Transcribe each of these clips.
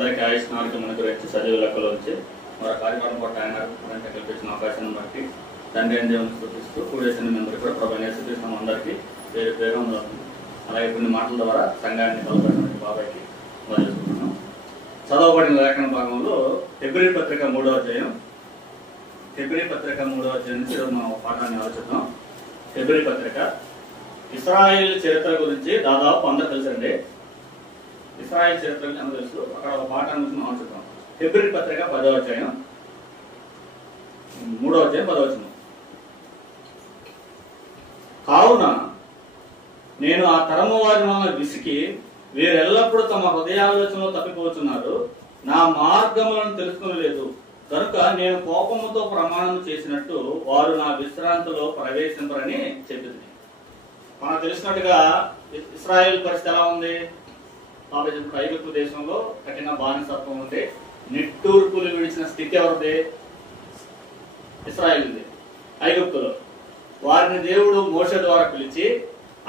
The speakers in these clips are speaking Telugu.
అందరికీ ఆయుష్ నాలుగు గురించి సజీవ లెక్కలో వచ్చి మరో కార్యక్రమం కూడా ఆయన మరింత కల్పించిన అవకాశాన్ని బట్టి తండ్రి అయిన దేవుని స్థుతిస్తూ కూడేసిన మెంబర్ కూడా ప్రభు నేర్చుకున్నాం. అందరికీ పేరు పేరు అందుతుంది. అలాగే కొన్ని మాటల ద్వారా సంఘాన్ని బలపడిన బాబాయ్కి మొదలుచుకుంటున్నాం. చదవబడిన లేఖన భాగంలో ఫిబ్రవరి పత్రిక 3వ అధ్యాయం నుంచి మనం పాఠాన్ని ఆలోచిద్దాం. ఫిబ్రవరి పత్రిక ఇశ్రాయేల్ చరిత్ర గురించి దాదాపు అందరూ తెలుసండి. ఇశ్రాయేల్ చరిత్ర అందరూ తెలుసు. అక్కడ ఒక పాఠాన్ని గురించి మనం ఆలోచిద్దాం. ఫిబ్రవరి పత్రిక 10వ అధ్యాయం 3వ అధ్యాయం 10వ వచనం. కావున నేను ఆ తరము వారి వలన విసికి వీరెల్లప్పుడూ తమ హృదయాలోచనలో తప్పిపోతున్నారు, నా మార్గములను తెలుసుకొనలేదు కనుక నేను కోపముతో ప్రమాణం చేసినట్టు వారు నా విశ్రాంతిలో ప్రవేశింపరని చెప్పింది. మనకు తెలిసినట్టుగా ఇశ్రాయేల్ పరిస్థితి ఎలా ఉంది? ఐగుప్తు దేశంలో కఠిన బానిసత్వం ఉంది. నిట్టూర్పులు విడిచిన స్థితి ఎవరిది? ఇశ్రాయేల్ది. ఐగుప్తులో వారిని దేవుడు మోషే ద్వారా పిలిచి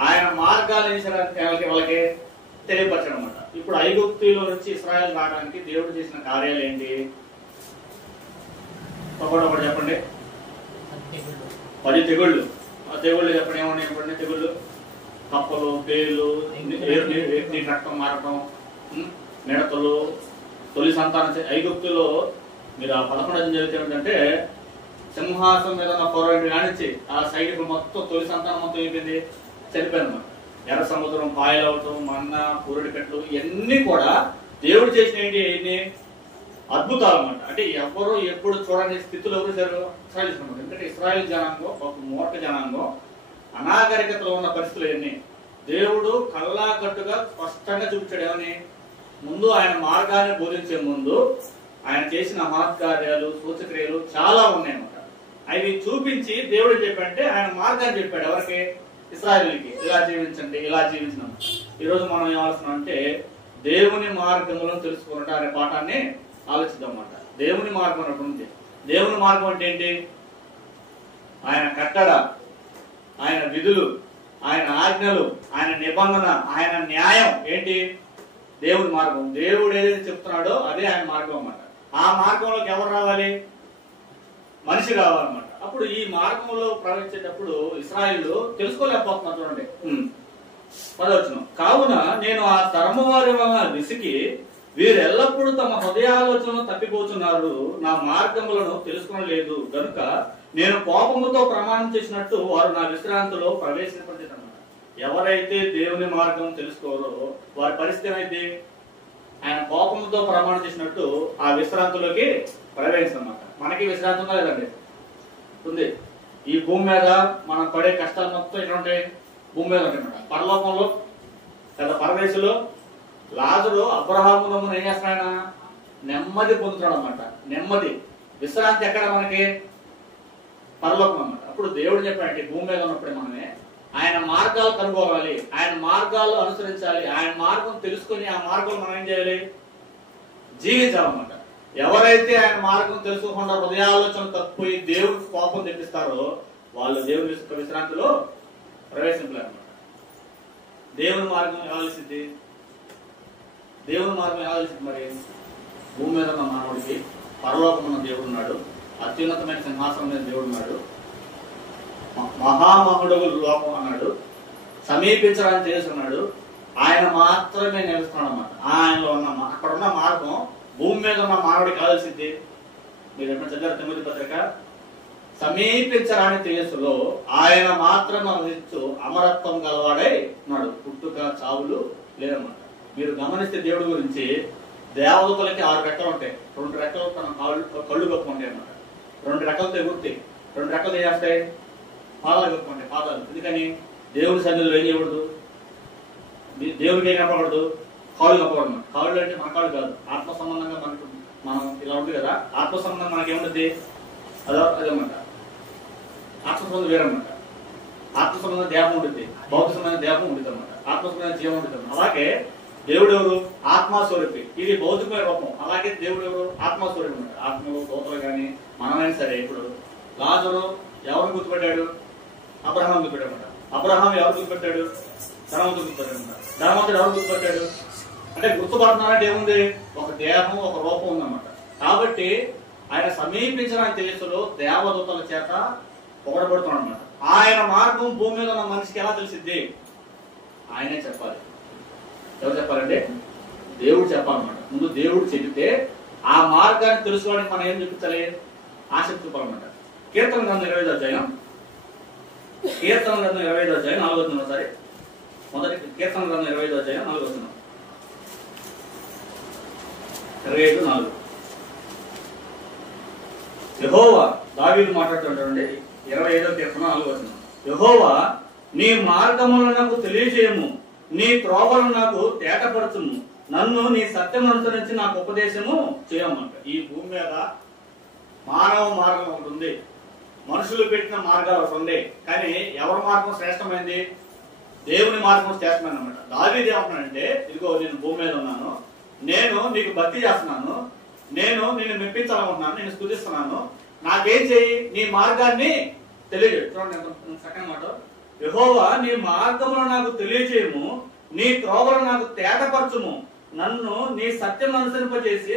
ఆయన మార్గాలు వాళ్ళకి తెలియపరచడం అన్నమాట. ఇప్పుడు ఐగుప్తులో నుంచి ఇశ్రాయేల్ రావడానికి దేవుడు చేసిన కార్యాలు ఏంటి? ఒకటి చెప్పండి. 10 తెగుళ్ళు. ఆ తెగుళ్ళు చెప్పండి. ఏమన్నా చెప్పండి. తెగుళ్ళు కప్పలు, పేర్లు, నీటి రక్తం మారటం, మిడతలు, తొలి సంతానం. ఐగుప్తులో మీరు ఆ 11 చదివితే ఏంటంటే సింహాసనం మీద ఉన్న పొరటి కానిచ్చి ఆ సైనికులు మొత్తం తొలి సంతానం మొత్తం అయిపోయింది, చనిపోయింది. ఎర్ర సముద్రం పాయలవటం, మన్న, పురుడి కట్లు ఇవన్నీ కూడా దేవుడు చేసిన ఏంటి అద్భుతాలు అన్నమాట. అంటే ఎవరు ఎప్పుడు చూడని స్థితిలో ఎవరు ఇస్రాయేల్. ఎందుకంటే ఇస్రాయేల్ జనాంగం ఒక మూర్ఖ జనాంగం, అనాగరికతలో ఉన్న పరిస్థితులు ఇవన్నీ దేవుడు కళ్ళాకట్టుగా స్పష్టంగా చూపించాడు. ఏమని? ముందు ఆయన మార్గాన్ని బోధించే ముందు ఆయన చేసిన మహత్కార్యాలు, సూచక్రియలు చాలా ఉన్నాయన్నమాట. అవి చూపించి దేవుడు చెప్పంటే ఆయన మార్గాన్ని చెప్పాడు. ఎవరికి? ఇశ్రాయేలుకి. ఇలా జీవించండి, ఇలా జీవించినాం. ఈరోజు మనం ఏమాల్సినాం అంటే దేవుని మార్గంలో తెలుసుకున్నట్టు అనే పాఠాన్ని ఆలోచిద్దాం అన్నమాట. దేవుని మార్గం అన్నటువంటి దేవుని మార్గం అంటే ఏంటి? ఆయన కట్టడ, ఆయన విధులు, ఆయన ఆజ్ఞలు, ఆయన నిబంధన, ఆయన న్యాయం ఏంటి? దేవుని మార్గం. దేవుడు ఏదైతే చెప్తున్నాడో అదే ఆయన మార్గం అన్నమాట. ఆ మార్గంలోకి ఎవరు రావాలి? మనిషి రావాలన్నమాట. అప్పుడు ఈ మార్గంలో ప్రవేశించేటప్పుడు ఇశ్రాయేలు తెలుసుకోలేకపోతున్నారు. చూడండి 10వ వచనం. కావున నేను ఆ తరము వారి వలన విసికి వీరెల్లప్పుడూ తమ హృదయాలోచనలు తప్పిపోతున్నారు, నా మార్గములను తెలుసుకోలేదు కనుక నేను కోపముతో ప్రమాణం చేసినట్టు వారు నా విశ్రాంతిలో ప్రవేశింపలేదు. ఎవరైతే దేవుని మార్గం తెలుసుకోరో వారి పరిస్థితి ఏమైంది? ఆయన కోపంతో ప్రమాణం చేసినట్టు ఆ విశ్రాంతిలోకి ప్రవేశించమాట. మనకి విశ్రాంతి ఉందా లేదండి? ఉంది. ఈ భూమి మీద మనం పడే కష్టాలు మొత్తం ఇక్కడ ఉంటాయి, భూమి మీద ఉంటాయి. పరలోకంలో లేదా పరదేశంలో లాజరు అబ్రహామును ఏం చేస్తున్నాడు? నెమ్మది పొందుతున్నాడు అన్నమాట. నెమ్మది, విశ్రాంతి ఎక్కడ? మనకి పరలోకం అన్నమాట. అప్పుడు దేవుడు చెప్పాడంటే భూమి మీద ఉన్నప్పుడే మనమే ఆయన మార్గాలు కనుగోవాలి, ఆయన మార్గాలు అనుసరించాలి, ఆయన మార్గం తెలుసుకుని ఆ మార్గం మనం ఏం చేయాలి? జీవించాలన్నమాట. ఎవరైతే ఆయన మార్గం తెలుసుకోకుండా హృదయాలోచన తప్పిపోయి దేవుడికి కోపం తెప్పిస్తారో వాళ్ళు దేవుని విశ్రాంతిలో ప్రవేశించలేరన్నమాట. దేవుని మార్గం కావాల్సింది. దేవుని మార్గం కావాల్సింది మరి భూమి మీద ఉన్న మానవుడికి పరలోకం ఉన్న దేవుడు ఉన్నాడు, అత్యున్నతమైన సింహాసనం మీద దేవుడు ఉన్నాడు, మహామహుడగు లోకం అన్నాడు, సమీపించడానికి చేస్తున్నాడు, ఆయన మాత్రమే నిలుస్తున్నాడు అన్నమాట. ఆయనలో ఉన్న అక్కడ ఉన్న మార్గం భూమి మీద ఉన్న మానవుడికి కావాల్సింది. మీరు ఎప్పుడు చదివారు తిమోతి పత్రిక? సమీపించరాని తేజస్సులో ఆయన మాత్రం అనుభవించు అమరత్వం గలవాడై ఉన్నాడు, పుట్టుక చావులు లేదన్నమాట. మీరు గమనిస్తే దేవుడి గురించి దేవదూతలకి 6 రెక్కలు ఉంటాయి. 2 రెక్కలు తన కళ్ళు గొప్ప ఉంటాయి అన్నమాట. 2 రెక్కలతో ఎగురుతాయి. 2 రెక్కలు ఏం చేస్తాయి? పాదాలు గొప్ప పాదాలు. ఎందుకని? దేవుడి సన్నిధిలో ఏం చేయకూడదు? దేవుడికి ఏం కనపడకూడదు? కాళ్ళు కప్పకూడదు. కాళ్ళు అంటే మన కాళ్ళు కాదు, ఆత్మ సంబంధంగా మనకు మనం ఇలా ఉంటుంది కదా. ఆత్మ సంబంధం మనకేముంటుంది? అదన్నమాట. ఆత్మ సంబంధం వేరన్నమాట. ఆత్మ సంబంధం దేహం ఉంటుంది, భౌతిక సంబంధం దేహం ఉంటుంది అన్నమాట. ఆత్మ సంబంధం జీవం ఉంటుంది. అలాగే దేవుడు ఎవరు? ఆత్మస్వరూపి. ఇది భౌతికమైన రూపం. అలాగే దేవుడు ఎవరు? ఆత్మస్వరూపి అన్నమాట. ఆత్మలు దోతలు కానీ మనమైనా సరే. ఇప్పుడు లాజరు ఎవరు గుర్తుపెట్టాడు? అబ్రహాం గుర్తుపెట్టాడు. అబ్రహాం ఎవరు గుర్తుపెట్టాడు? ధనవంతుడు గుర్తుపెట్టాడు. ధనవంతుడు ఎవరు గుర్తుపెట్టాడు? అంటే గుర్తుపడుతున్నారంటే ఏముంది? ఒక దేహం, ఒక రూపం ఉందన్నమాట. కాబట్టి ఆయన సమీపించిన తెలుసులో దేవదూతల చేత పొగడబడుతున్నాడు అనమాట. ఆయన మార్గం భూమి మీద ఉన్న మనిషికి ఎలా తెలిసిద్ది? ఆయనే చెప్పాలి. ఎవరు చెప్పాలంటే దేవుడు చెప్పాలన్నమాట. ముందు దేవుడు చెబితే ఆ మార్గాన్ని తెలుసుకోవడానికి మనం ఏం చూపించాలి? ఆసక్తి చూపాలన్నమాట. కీర్తన గ్రంథం 25వ అధ్యాయం, కీర్తన గ్రంథం 25వ అధ్యాయం 4వ వచనం. సరే, మొదటి కీర్తన గ్రంథం 25వ అధ్యాయం 4వ వచనం. 25:4. యెహోవా, దావీదు మాట్లాడుతుంటాడండి. 25వ కీర్తన 4వ వచనం. యెహోవా, నీ మార్గములను నాకు తెలియజేయము, నీ త్రోవలను నాకు తేటపరచుము, నన్ను నీ సత్యం అనుసరించి నాకు ఉపదేశము చేయమంట. ఈ భూమి మీద మానవ మార్గం ఒకటి ఉంది, మనుషులు పెట్టిన మార్గాలు ఒకటి ఉంది. కానీ ఎవరి మార్గం శ్రేష్టమైంది? దేవుని మార్గం శ్రేష్టమైన అనమాట. దావీదు ఏమంటున్నాడంటే, ఇదిగో నేను భూమి మీద ఉన్నాను, నేను నీకు భక్తి చేస్తున్నాను, నేను నిన్ను మెప్పించాలనుకుంటున్నాను, నేను స్తుతిస్తున్నాను, నాకేం చేయి? నీ మార్గాన్ని తెలియజేయు. చూడండి సెకండ్ మాట, యెహోవా, నీ మార్గములను నాకు తెలియజేయము, నీ త్రోవలను నాకు తేటపరచుము, నన్ను నీ సత్యం అనుసరింపజేసి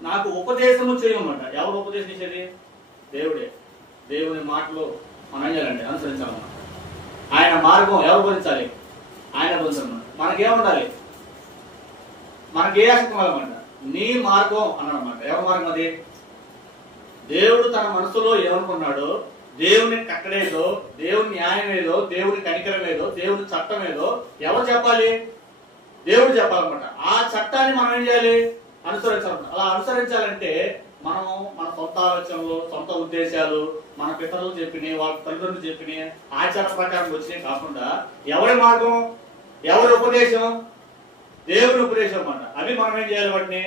నాకు ఉపదేశము చేయమంట. ఎవరు ఉపదేశం చేసేది? దేవుడే. దేవుని మాటలు మనం ఏం చేయాలండి? అనుసరించాలన్నమాట. ఆయన మార్గం ఎవరు భరించాలి? ఆయన భరించాలన్నమాట. మనకేముండాలి? మనకి ఏ ఆసక్తి కావాలన్నమాట? నీ మార్గం అన్నమాట. ఎవరి మార్గం అది? దేవుడు తన మనసులో ఏమనుకున్నాడో, దేవుని కట్టడేదో, దేవుని న్యాయం ఏదో, దేవుని కనికరం ఏదో, దేవుని చట్టం ఏదో ఎవరు చెప్పాలి? దేవుడు చెప్పాలన్నమాట. ఆ చట్టాన్ని మనం ఏం చేయాలి? అనుసరించాలన్నమాట. అలా అనుసరించాలంటే మనం మన సొంత ఆలోచనలు, సొంత ఉద్దేశాలు, మన పితరులు చెప్పినాయి, వాళ్ళ తల్లిదండ్రులు చెప్పినాయి ఆచార ప్రకారం వచ్చినాయి కాకుండా ఎవరి మార్గం, ఎవరి ఉపదేశం? దేవుని ఉపదేశం అన్నమాట. అవి మనం ఏం చేయాలి? వాటిని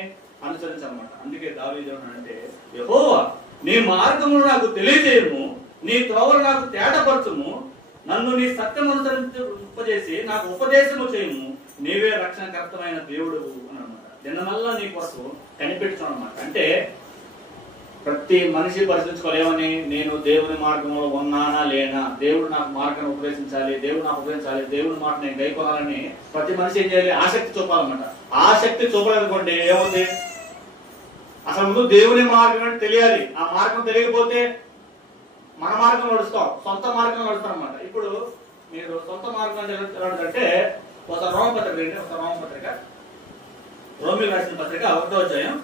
అనుసరించాలన్నమాట. అందుకే దావీదు అంటే, యెహోవా, నీ మార్గమును నాకు తెలియజేయము, నీ త్రోవలు నాకు తేటపరచుము, నన్ను నీ సత్యం అనుసరింపజేసి నాకు ఉపదేశము చేయము, నీవే రక్షణకర్తమైన దేవుడు అని అన్నమాట. నిన్నమల్లా నీ కొరకు కనిపెట్టుతాను అన్నమాట. అంటే ప్రతి మనిషి పరిశీలించుకోలేమని, నేను దేవుని మార్గంలో ఉన్నానా లేనా, దేవుడు నాకు మార్గాన్ని ఉపదేశించాలి, దేవుడు నాకు ఉపదేశించాలి, దేవుని మాట నేను గైకొనాలని ప్రతి మనిషి ఏం చేయాలి? ఆసక్తి చూపాలన్నమాట. ఆసక్తి చూపలేదనుకోండి ఏముంది? అసలు ముందు దేవుని మార్గం అంటే తెలియాలి. ఆ మార్గం తెలియకపోతే మన మార్గం నడుస్తాం, సొంత మార్గం నడుస్తాం అన్నమాట. ఇప్పుడు మీరు సొంత మార్గం అంటే ఒక రోమపత్రిక, ఒక రోమపత్రిక, రోమిలకు రాసిన పత్రిక 1వ అధ్యాయం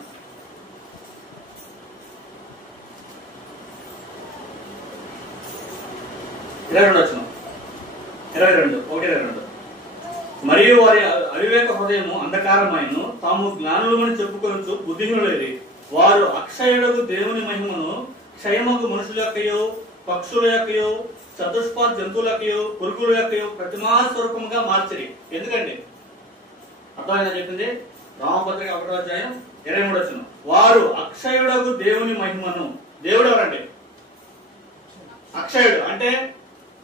22. మరియు వారి అవివేక హృదయము అంధకారమైను, తాము జ్ఞానులమని చెప్పుకొనొచ్చు బుద్ధిహీనులైరి. వారు అక్షయుడగు దేవుని మహిమను క్షయమగు మనుషుల యొక్కయో, పక్షుల యొక్కయో, చతుష్ప జంతువుల యొక్కయో, పురుగుల యొక్కయో ప్రతిమా స్వరూపముగా మార్చిరి. ఎందుకండి? అర్థమైందని చెప్పింది రామపత్రిక 1వ అధ్యాయం 23. వారు అక్షయుడగు దేవుని మహిమను, దేవుడు ఎవరండి? అక్షయుడు అంటే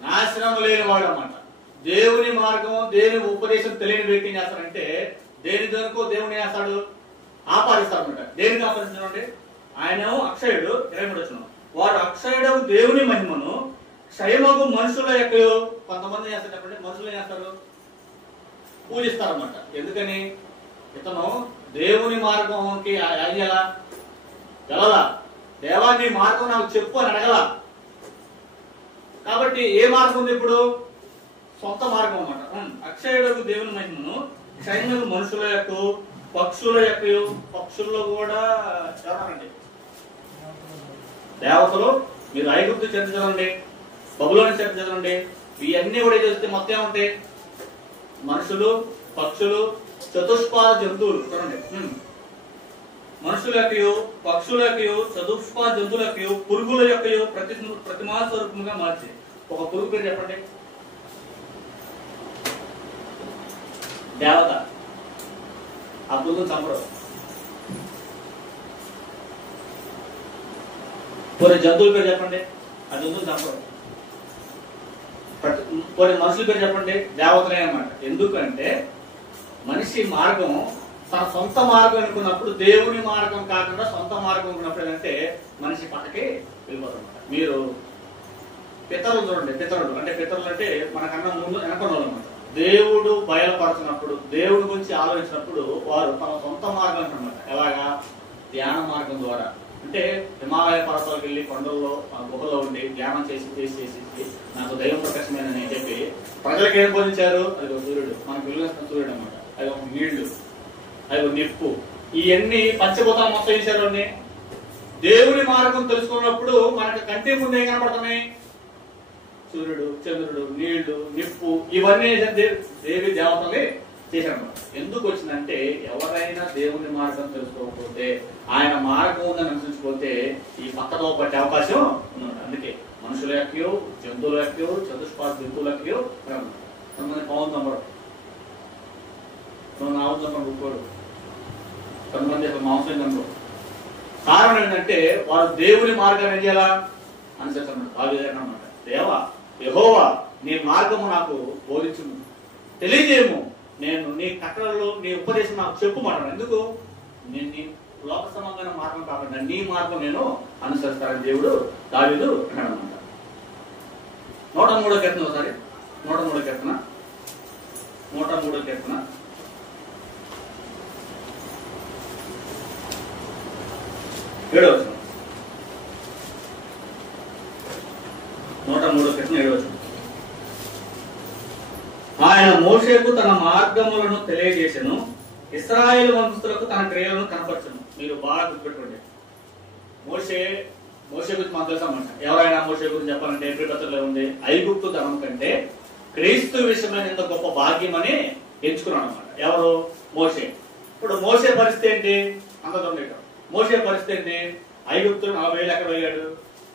నాశనం లేని వాడు అన్నమాట. దేవుని మార్గం, దేవుని ఉపదేశం తెలియని వ్యక్తి ఏం చేస్తారంటే, దేని దొరకు దేవుని చేస్తాడు? ఆపాదిస్తారన్నమాట. దేనికి ఆపాదిస్తాడు? ఆయనేమో అక్షయుడు. 23. వారు అక్షయుడు దేవుని మహిమను క్షయమగు మనుషుల యొక్క, కొంతమంది చేస్తారు చెప్పండి, మనుషులు ఏం చేస్తారు? పూజిస్తారన్నమాట. ఎందుకని? ఇతను దేవుని మార్గంకి అయ్యేలా వెళ్ళలా, దేవా నీ మార్గం నాకు చెప్పు అని అడగల. కాబట్టి ఏ మార్గం ఉంది ఇప్పుడు? సొంత మార్గం అన్నమాట. అక్షయుడు దేవుని మహిమను క్షయమగు మనుషుల యొక్క, పక్షుల యొక్క, పక్షుల్లో కూడా ఎవరండి? దేవతలు. మీరు ఐగుప్తు చరిత్ర చదవండి, బబులోని చరిత్ర చదవండి, ఇవన్నీ కూడా చూస్తే మొత్తం ఏముంటాయి? మనుషులు, పక్షులు, చతుష్పాద జంతువులు. చూడండి, మనుషుల యొక్క, పక్షుల యొక్క, చతుష్పాద జంతువుల యొక్క, పురుగుల యొక్క ప్రతిమా స్వరూపంగా మార్చి. ఒక పురుగు పేరు చెప్పండి. దేవత. ఆ పురుగును చంపరు. కొన్ని జంతువుల పేరు చెప్పండి, ఆ జంతువులు చంపరు. కొన్ని మనుషుల పేరు చెప్పండి, దేవతలే అన్నమాట. ఎందుకంటే మనిషి మార్గం తన సొంత మార్గం అనుకున్నప్పుడు, దేవుని మార్గం కాకుండా సొంత మార్గం అనుకున్నప్పుడు ఏంటంటే మనిషి పక్కకి వెళ్ళిపోతారన్నమాట. మీరు పితరులు చూడండి. పితరులు అంటే మనకన్నా ముందు వెనకున్న వాళ్ళు అన్నమాట. దేవుడు బయలుపరచినప్పుడు, దేవుడి గురించి ఆలోచించినప్పుడు వారు తమ సొంత మార్గం అన్నమాట. ఎలాగా? ధ్యాన మార్గం ద్వారా. అంటే హిమాలయ పర్వతాలకు వెళ్ళి కొండల్లో గుహలో ఉండి ధ్యానం చేసి చేసి చేసి నాకు దైవం ప్రత్యక్షమైందని చెప్పి ప్రజలకు ఏం బోధించారు? అది ఒక సూర్యుడు, మనకు వెలుగుస్తున్న సూర్యుడు అనమాట. అది ఒక నీళ్లు, అది ఒక నిప్పు, ఇవన్నీ పంచభూతాలు మొత్తం వేశారు. అన్ని దేవుని మార్గం తెలుసుకున్నప్పుడు మనకు కంటి ముందు ఏం కనపడుతున్నాయి? సూర్యుడు, చంద్రుడు, నీళ్లు, నిప్పు, ఇవన్నీ దేవి దేవతలే చేశాడు. ఎందుకు వచ్చిందంటే ఎవరైనా దేవుని మార్గం తెలుసుకోకపోతే, ఆయన మార్గం ఉందని అనుసరించకపోతే ఈ పక్కదో పట్టే అవకాశం ఉన్నాడు. అందుకే మనుషుల యొక్కయో, జంతువుల యొక్కయో, చతుష్పాద జంతువుల యొక్కయో కొంతమంది పవన్ చంపడు, నావు చంపడు, గుప్పోడు, కొంతమంది మాంసం చంపడు. కారణం ఏంటంటే వారు దేవుని మార్గాన్ని ఏం చేయాలా అనుసరిస్తున్నాడు. అన్నమాట. దేవా, యెహోవా, నీ మార్గము నాకు బోధించు, తెలియజేయము, నేను నీ కట్టడలు, నీ ఉపదేశం నాకు చెప్పుమాను. ఎందుకు? నేను నీ లోక సమాగమైన మార్గం కాకుండా నీ మార్గం నేను అనుసరిస్తానని దేవుడు దావీదు అన్నాడనమాట. 103వ కీర్తన ఒకసారి, 103వ కీర్తన, 103వ కీర్తన 7వ వచనం. 103వ కీర్తన 7వ వచనం. ఆయన మోషేకు తన మార్గములను తెలియజేసెను, ఇశ్రాయేలు వంశస్థులకు తన క్రియలను కనపరచును. మీరు బాగా గుర్తుపెట్టుకోండి. మోషే గురించి మనకు తెలుసన్నమాట. ఎవరైనా మోషే గురించి చెప్పాలంటే హెబ్రీ పత్రికలో ఉంది, ఐగుప్తు ధనం కంటే క్రీస్తు విషయమైన ఇంత గొప్ప భాగ్యం అని ఎంచుకున్నాడు అనమాట. ఎవరు? మోషే. ఇప్పుడు మోషే పరిస్థితి ఏంటి? అంత దొంగ. మోషే పరిస్థితి ఏంటి? ఐగుప్తు 40 ఏళ్ళు ఎక్కడ పోయాడు?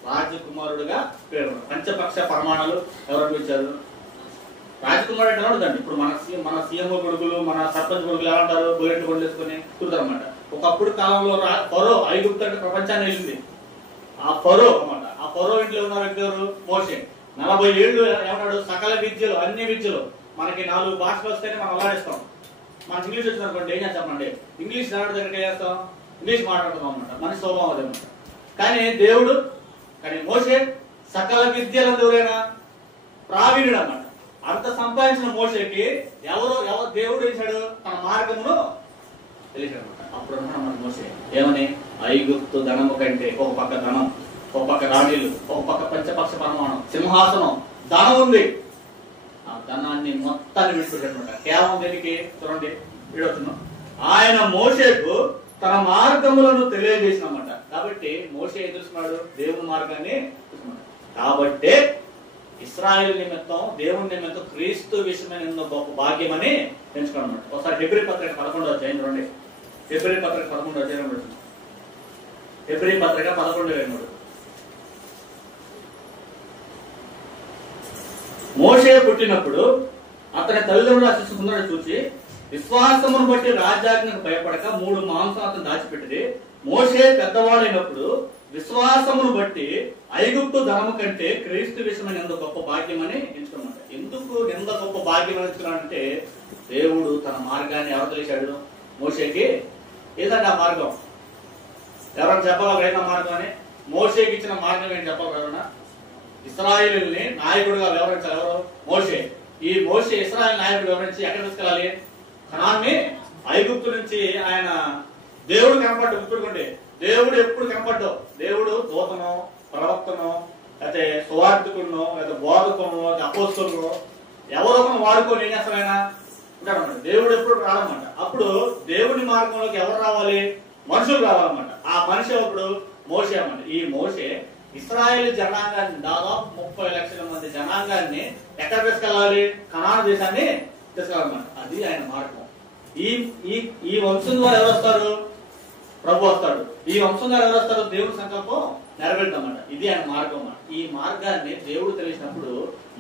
రాజకుమారుడుగా పేరు. పంచపక్ష ప్రమాణాలు ఎవరు అనిపించారు? రాజకుమారుడు అంటే ఉండదండి. ఇప్పుడు మన సీఎం కొడుకులు, మన సర్పంచ్ కొడుకులు ఎలా ఉంటారు? బోరెట్టు కొడుకు వేసుకుని తిరుగుతారు అనమాట. ఒకప్పుడు కాలంలో ఫరో, ఐగుప్తు అంటే ప్రపంచాన్ని వెళ్ళింది. ఆ ఫరో అనమాట. ఆ ఫరో ఇంట్లో ఉన్న వ్యక్తి ఎవరు? మోషే. 40 ఏళ్ళు ఏమన్నాడు? సకల విద్యలు, అన్ని విద్యలు, మనకి 4 భాషలు వస్తేనే మనం అలాడేస్తాం. మనకి ఇంగ్లీష్ వచ్చింది అనుకోండి, ఏం చేస్తామండి? ఇంగ్లీష్ నాడు దగ్గర చేస్తాం, ఇంగ్లీష్ మాట్లాడతాం అనమాట. మన స్వభావం అదనమాట. కానీ మోషే సకల విద్యలు ఎవరైనా ప్రావీణుడు అన్నమాట. అంత సంపాదించిన మోషేకి ఎవరు దేవుడు వేశాడు? తన మార్గమును తెలిసాడు అనమాట. అప్పుడు అన్నమాట మోషే ఏమని? ఐగుప్తు ధనము కంటే, ఒక పక్క ధనం, ఒక పక్క రాణీలు, ఒక పక్క పంచపక్ష ప్రమాణం, సింహాసనం, ధనం ఉంది. ఆ ధనాన్ని మొత్తాన్ని విడిచిపెట్టాడనమాట. కేవలం దేనికి? చూడండి, వీడవుతున్నాం. ఆయన మోషేకు తన మార్గములను తెలియజేసినమాట. కాబట్టి మోషే ఎదుర్కొన్నాడు దేవుని మార్గాన్ని చూసుకున్నాడు. కాబట్టి ఇశ్రాయేలు నిమిత్తం, దేవుని నిమిత్తం క్రీస్తు విషయమైన గొప్ప భాగ్యం అని పెంచుకోనమాట. ఒకసారి హెబ్రీ పత్రిక 11వ అధ్యాయం చూడండి. హెబ్రీ పత్రిక 11వ అధ్యాయం. హెబ్రీ పత్రిక 11:23. మోషే పుట్టినప్పుడు అతని తల్లిదండ్రులు అశిస్తుందని చూసి విశ్వాసమును బట్టి రాజాజ్ఞకు భయపడక 3 మాంసం అతను దాచిపెట్టింది. మోషే పెద్దవాడైనప్పుడు విశ్వాసమును బట్టి ఐగుప్తు ధనము కంటే క్రీస్తు విషయమైన ఎంత గొప్ప భాగ్యం అని ఎంచుకున్నాడు. ఎందుకు ఎంత గొప్ప భాగ్యం అని ఎంచుకున్నాడంటే దేవుడు తన మార్గాన్ని ఎవరు తెలిసాడు? మోషేకి. ఏదంటే ఆ మార్గం ఎవరైనా చెప్పగలరా? మార్గం అని మోషేకి ఇచ్చిన మార్గం ఏంటి చెప్పగలరా? ఇశ్రాయేలుని నాయకుడుగా వ్యవహరించాలి. ఎవరు? మోషే. ఈ మోషే ఇశ్రాయేలు నాయకుడు వ్యవహరించి ఎక్కడ తీసుకెళ్ళాలి? కనాన్ని. ఐగుప్తు నుంచి ఆయన దేవుడు కనపడ్డు. గుర్తుకోండి, దేవుడు ఎప్పుడు కనపడ్డావు? దేవుడు దూతనో, ప్రవక్తనో, లేకపోతే సువార్థికుడునో, లేదా బోధకునో, లేదా అపోస్తలునో ఎవరో ఒకరు వాడుకొని ఏం చేస్తారు? ఆయన ఉంటాడన్నమాట. దేవుడు ఎప్పుడు రాదన్నమాట. అప్పుడు దేవుని మార్గంలోకి ఎవరు రావాలి? మనుషులు రావాలన్నమాట. ఆ మనిషి అప్పుడు మోషే అన్నమాట. ఈ మోషే ఇశ్రాయేలు జనాంగాన్ని, దాదాపు 30 లక్షల మంది జనాంగాన్ని ఎక్కడ తీసుకెళ్ళాలి? కనాను దేశాన్ని తీసుకెళ్ళాలన్నమాట. అది ఆయన మార్గం. ఈ వంశం ద్వారా ఎవరు వస్తారు? ప్రభు వస్తాడు. ఈ వంశం ద్వారా ఎవరు వస్తారు? దేవుడి సంకల్పం నెరవేరుతామన్నమాట. ఇది ఆయన మార్గం అన్నమాట. ఈ మార్గాన్ని దేవుడు తెలిసినప్పుడు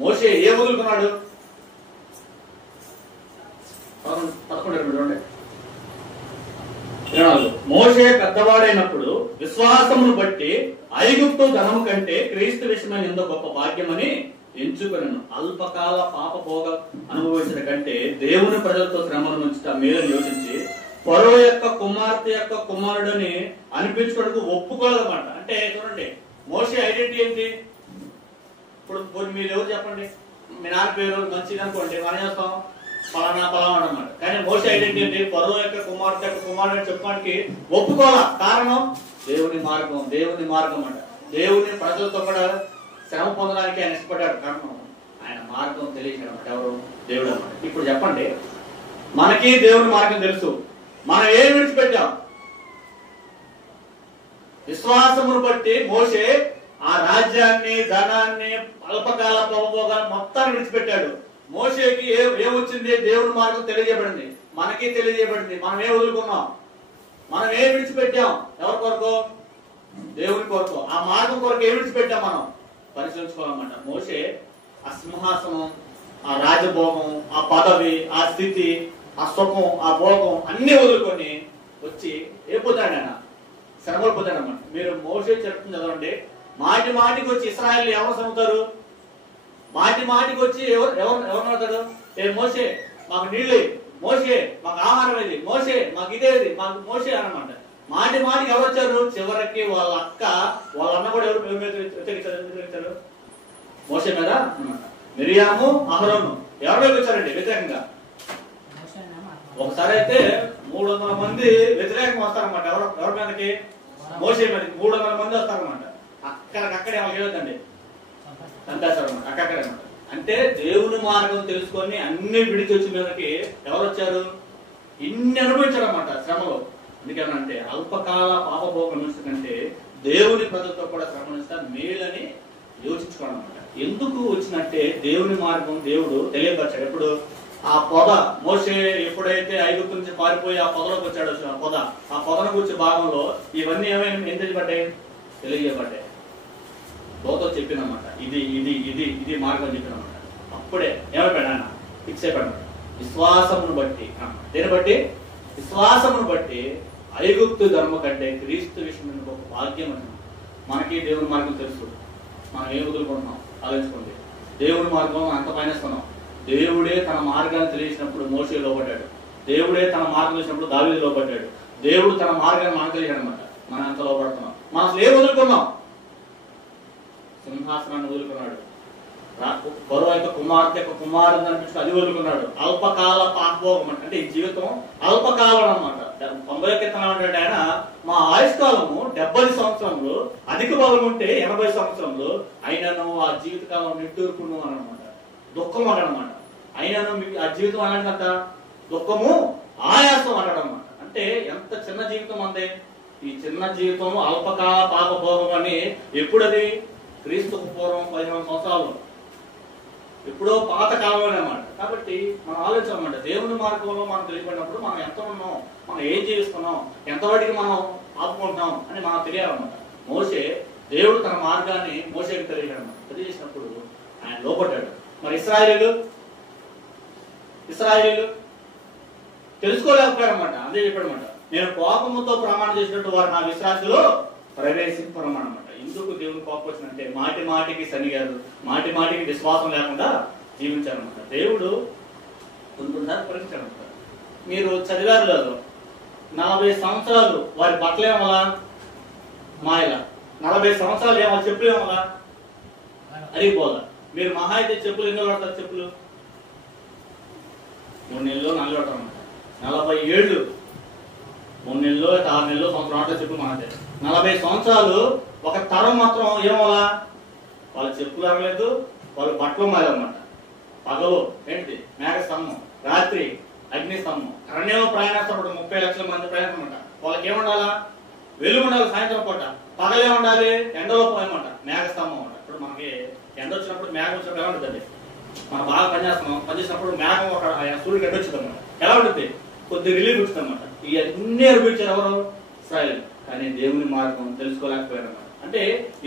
మోషే ఏ వదులుకున్నాడు? 11:24. మోషే పెద్దవాడైనప్పుడు విశ్వాసమును బట్టి ఐగుప్తు ధనము కంటే క్రీస్తు విషయమైన ఎంతో గొప్ప భాగ్యమని ఎంచుకొనెను. అల్పకాల పాప భోగ అనుభవించిన కంటే దేవుని ప్రజలతో శ్రమను నుంచి మేలు యోచించి ఫరో యొక్క కుమార్తె యొక్క కుమారుడిని అనిపించుకోవడానికి ఒప్పుకోలేదన్నమాట. అంటే చూడండి, మోషే ఐడెంటిటీ ఏంటి? ఇప్పుడు మీరు ఎవరు చెప్పండి? మీ నాన్న పేరు మంచిది అనుకోండి, మనం చేస్తాం ఫలానా ఫలానా అన్నమాట. కానీ మోషే ఐడెంటిటీ ఏంటి? ఫరో యొక్క కుమారుడు చెప్పడానికి ఒప్పుకోవాలా. కారణం దేవుని మార్గం, దేవుని మార్గం అంట. దేవుని ప్రజలతో కూడా శ్రమ పొందడానికి ఆయన ఇష్టపడ్డాడు. కారణం ఆయన మార్గం తెలియజేయడం అంటే ఎవరు? దేవుడు అన్నమాట. ఇప్పుడు చెప్పండి, మనకి దేవుని మార్గం తెలుసు, మనం ఏం విడిచిపెట్టాం? విశ్వాసమును బట్టి మోషే ఆ రాజ్యాన్ని, ధనాన్ని, అల్పకాల ప్రభోగాన్ని మొత్తాన్ని విడిచిపెట్టాడు. మోషేకి ఏమొచ్చింది? దేవుని మార్గం తెలియజేయబడింది, మనకి తెలియజేయబడింది. మనం ఏం వదులుకున్నాం? మనం ఏం విడిచిపెట్టాం? ఎవరి కొరకు? దేవుని కొరకు. ఆ మార్గం కొరకు ఏం విడిచిపెట్టాం? మనం పరిశీలించుకోవాలన్నమాట. మోషే ఆ సింహాసనం, ఆ రాజభోగం, ఆ పదవి, ఆ స్థితి, ఆ సుఖం, ఆ భోగం అన్ని వదులుకొని వచ్చి ఏ పోతాడు? ఆయన శ్రమలు పోతాడన్నమాట. మీరు మోషే చరిత్ర చదవండి. మాటి మాటికి వచ్చి ఇశ్రాయేలు ఎవరు చదువుతారు? మాటి మాటికి వచ్చి ఎవరు అవుతాడు? ఏ మోషే మాకు నీళ్ళు, మోషే మాకు ఆహారం ఇది, మోషే మాకు ఇదేది, మాకు మోషే అన్నమాట. మాటి మాటికి ఎవరు వచ్చారు? చివరికి వాళ్ళ అక్క, వాళ్ళ అన్న కూడా ఎవరు వ్యతిరేకించారు? మోషే మీద అన్నమాట. మిరియాము, అహరోను ఎవరు వచ్చారండి వ్యతిరేకంగా? ఒకసారి అయితే 300 మంది వ్యతిరేకంగా వస్తారన్నమాట. ఎవరి మీదకి? మోషే మీదకి 300 మంది వస్తారన్నమాట. అక్కడికక్కడే వాళ్ళకి ఏమవుతండి? చంపేస్తారన్నమాట. అక్కడే అనమాట. అంటే దేవుని మార్గం తెలుసుకొని అన్ని విడిచి వచ్చిన మీదకి ఎవరు వచ్చారు? ఇన్ని అనుభవించారన్నమాట శ్రమలో. ఎందుకేమంటే అల్పకాల పాపభోగం కంటే దేవుని ప్రజలతో కూడా శ్రమనిస్తా మేలని యోచించుకోవాలన్నమాట. ఎందుకు వచ్చినట్టే దేవుని మార్గం దేవుడు తెలియపరిచాడు. ఎప్పుడు? ఆ పొద మోషే ఎప్పుడైతే ఐగుప్తు నుంచి పారిపోయి ఆ పొదలోకి వచ్చాడు, ఆ పొదను కూర్చే భాగంలో ఇవన్నీ ఏమైనా ఏం తెలియబడ్డాయి? తెలియజేయబడ్డాయి. దోతో చెప్పిందన్నమాట. ఇది ఇది ఇది ఇది మార్గం చెప్పిందన్నమాట. అప్పుడే ఏమైపోయాడు? ఆయన ఫిక్స్ అయిపోయాడు. విశ్వాసమును బట్టి, దేని బట్టి? విశ్వాసమును బట్టి ఐగుప్తు ధర్మ కంటే క్రీస్తు విషయం ఒక భాగ్యం అని. మనకి దేవుని మార్గం తెలుసు, మనం ఏం వదులుకుంటున్నాం ఆలోచించుకోండి. దేవుని మార్గం అంత పయనిస్తున్నాం. దేవుడే తన మార్గాన్ని తెలియసినప్పుడు మోషే లోపడ్డాడు. దేవుడే తన మార్గం తెలిసినప్పుడు దావీదు లోపడ్డాడు. దేవుడు తన మార్గాన్ని మనకు తెలియదు అనమాట. మనం అంత లోపడుతున్నాం. మనం అసలు ఏం వదులుకున్నాం? సింహాసనాన్ని వదులుకున్నాడు. ఫరో యొక్క కుమారుడు అనిపించి అది వదులుకున్నాడు. అల్పకాల పాపభోగం అంటే ఈ జీవితం అల్పకాలం అన్నమాట. 90 క్రితం అంటే ఆయన మా ఆయుష్కాలము 70 సంవత్సరములు, అధిక బలం ఉంటే 80 సంవత్సరములు, అయినను ఆ జీవితకాలం నిట్టూర్పును అని అనమాట. దుఃఖం అన్నమాట. అయినను ఆ జీవితం అలాంటిదంట దుఃఖము, ఆయాసం అన్నాడు అనమాట. అంటే ఎంత చిన్న జీవితం అందే. ఈ చిన్న జీవితం అల్పకాల పాపభోగం అని ఎప్పుడది? క్రీస్తుకు పూర్వం 15 సంవత్సరాలు, ఎప్పుడో పాత కాలంలోనే అన్నమాట. కాబట్టి మనం ఆలోచించాలన్నమాట. దేవుని మార్గంలో మనం తెలియబడినప్పుడు మనం ఎంత ఉన్నాం, మనం ఏం జీవిస్తున్నాం, ఎంతవాటికి మనం ఆపుకుంటున్నాం అని మనకు తెలియాలన్నమాట. మోషే దేవుడు తన మార్గాన్ని మోషేకి తెలియజేయడం తెలియజేసినప్పుడు ఆయన లోపడ్డాడు. మరి ఇశ్రాయేలీయులు తెలుసుకోలేకపోయారన్నమాట. అదే చెప్పాడన్నమాట. నేను కోపముతో ప్రమాణం చేసినట్టు వారు నా విశ్వాసులో ప్రవేశింపరన్నమాట. ఎందుకు దేవుని కోపం వచ్చిందంటే మాటి మాటికి సనిగారు, మాటి మాటికి విశ్వాసం లేకుండా జీవించారన్నమాట. దేవుడు కొంతసారి పరీక్షించారన్నమాట. మీరు చదివారు లేదు, 40 సంవత్సరాలు వారి బట్టలేమలా మాయలా, 40 సంవత్సరాలు ఏమో చెప్పులు ఏమలా అరిగిపోదా. మీరు మహా అయితే చెప్పులు ఎన్నో పడతారు? చెప్పులు 3 నెలలు 4 పడతారు అన్నమాట. 40 ఏళ్ళు 3 నెలలు 6 నెలలు సంవత్సరం అంటే చెప్పులు మహా 40 సంవత్సరాలు ఒక తరం మాత్రం ఏమోలా వాళ్ళ చెప్పులు అరలేదు, వాళ్ళ బట్టలు మారన్నమాట. పగలు ఏంటి మేఘ స్తంభం, రాత్రి అగ్ని స్తంభం. అరణ్యం ప్రయాణిస్తున్నప్పుడు 30 లక్షల మంది ప్రయాణం అనమాట. వాళ్ళకి ఏముండాలా? వెలుగు ఉండాలి. సాయంత్రం పూట పగలే ఉండాలి, ఎండలో పోయమాట మేఘ స్తంభం అనమాట. ఇప్పుడు మనకి ఎండ వచ్చినప్పుడు మేఘం వచ్చినప్పుడు ఎలా ఉంటుంది? మనం బాగా పనిచేసినప్పుడు మేఘం ఒక సూర్యుడు ఎండ వచ్చింది అనమాట. ఎలా ఉంటుంది? కొద్ది రిలీఫ్ వచ్చింది అనమాట. ఇవన్నీ అనిపించారు ఎవరు? ఇశ్రాయేలు. కానీ దేవుని మార్గం తెలుసుకోలేకపోయారు అనమాట. అంటే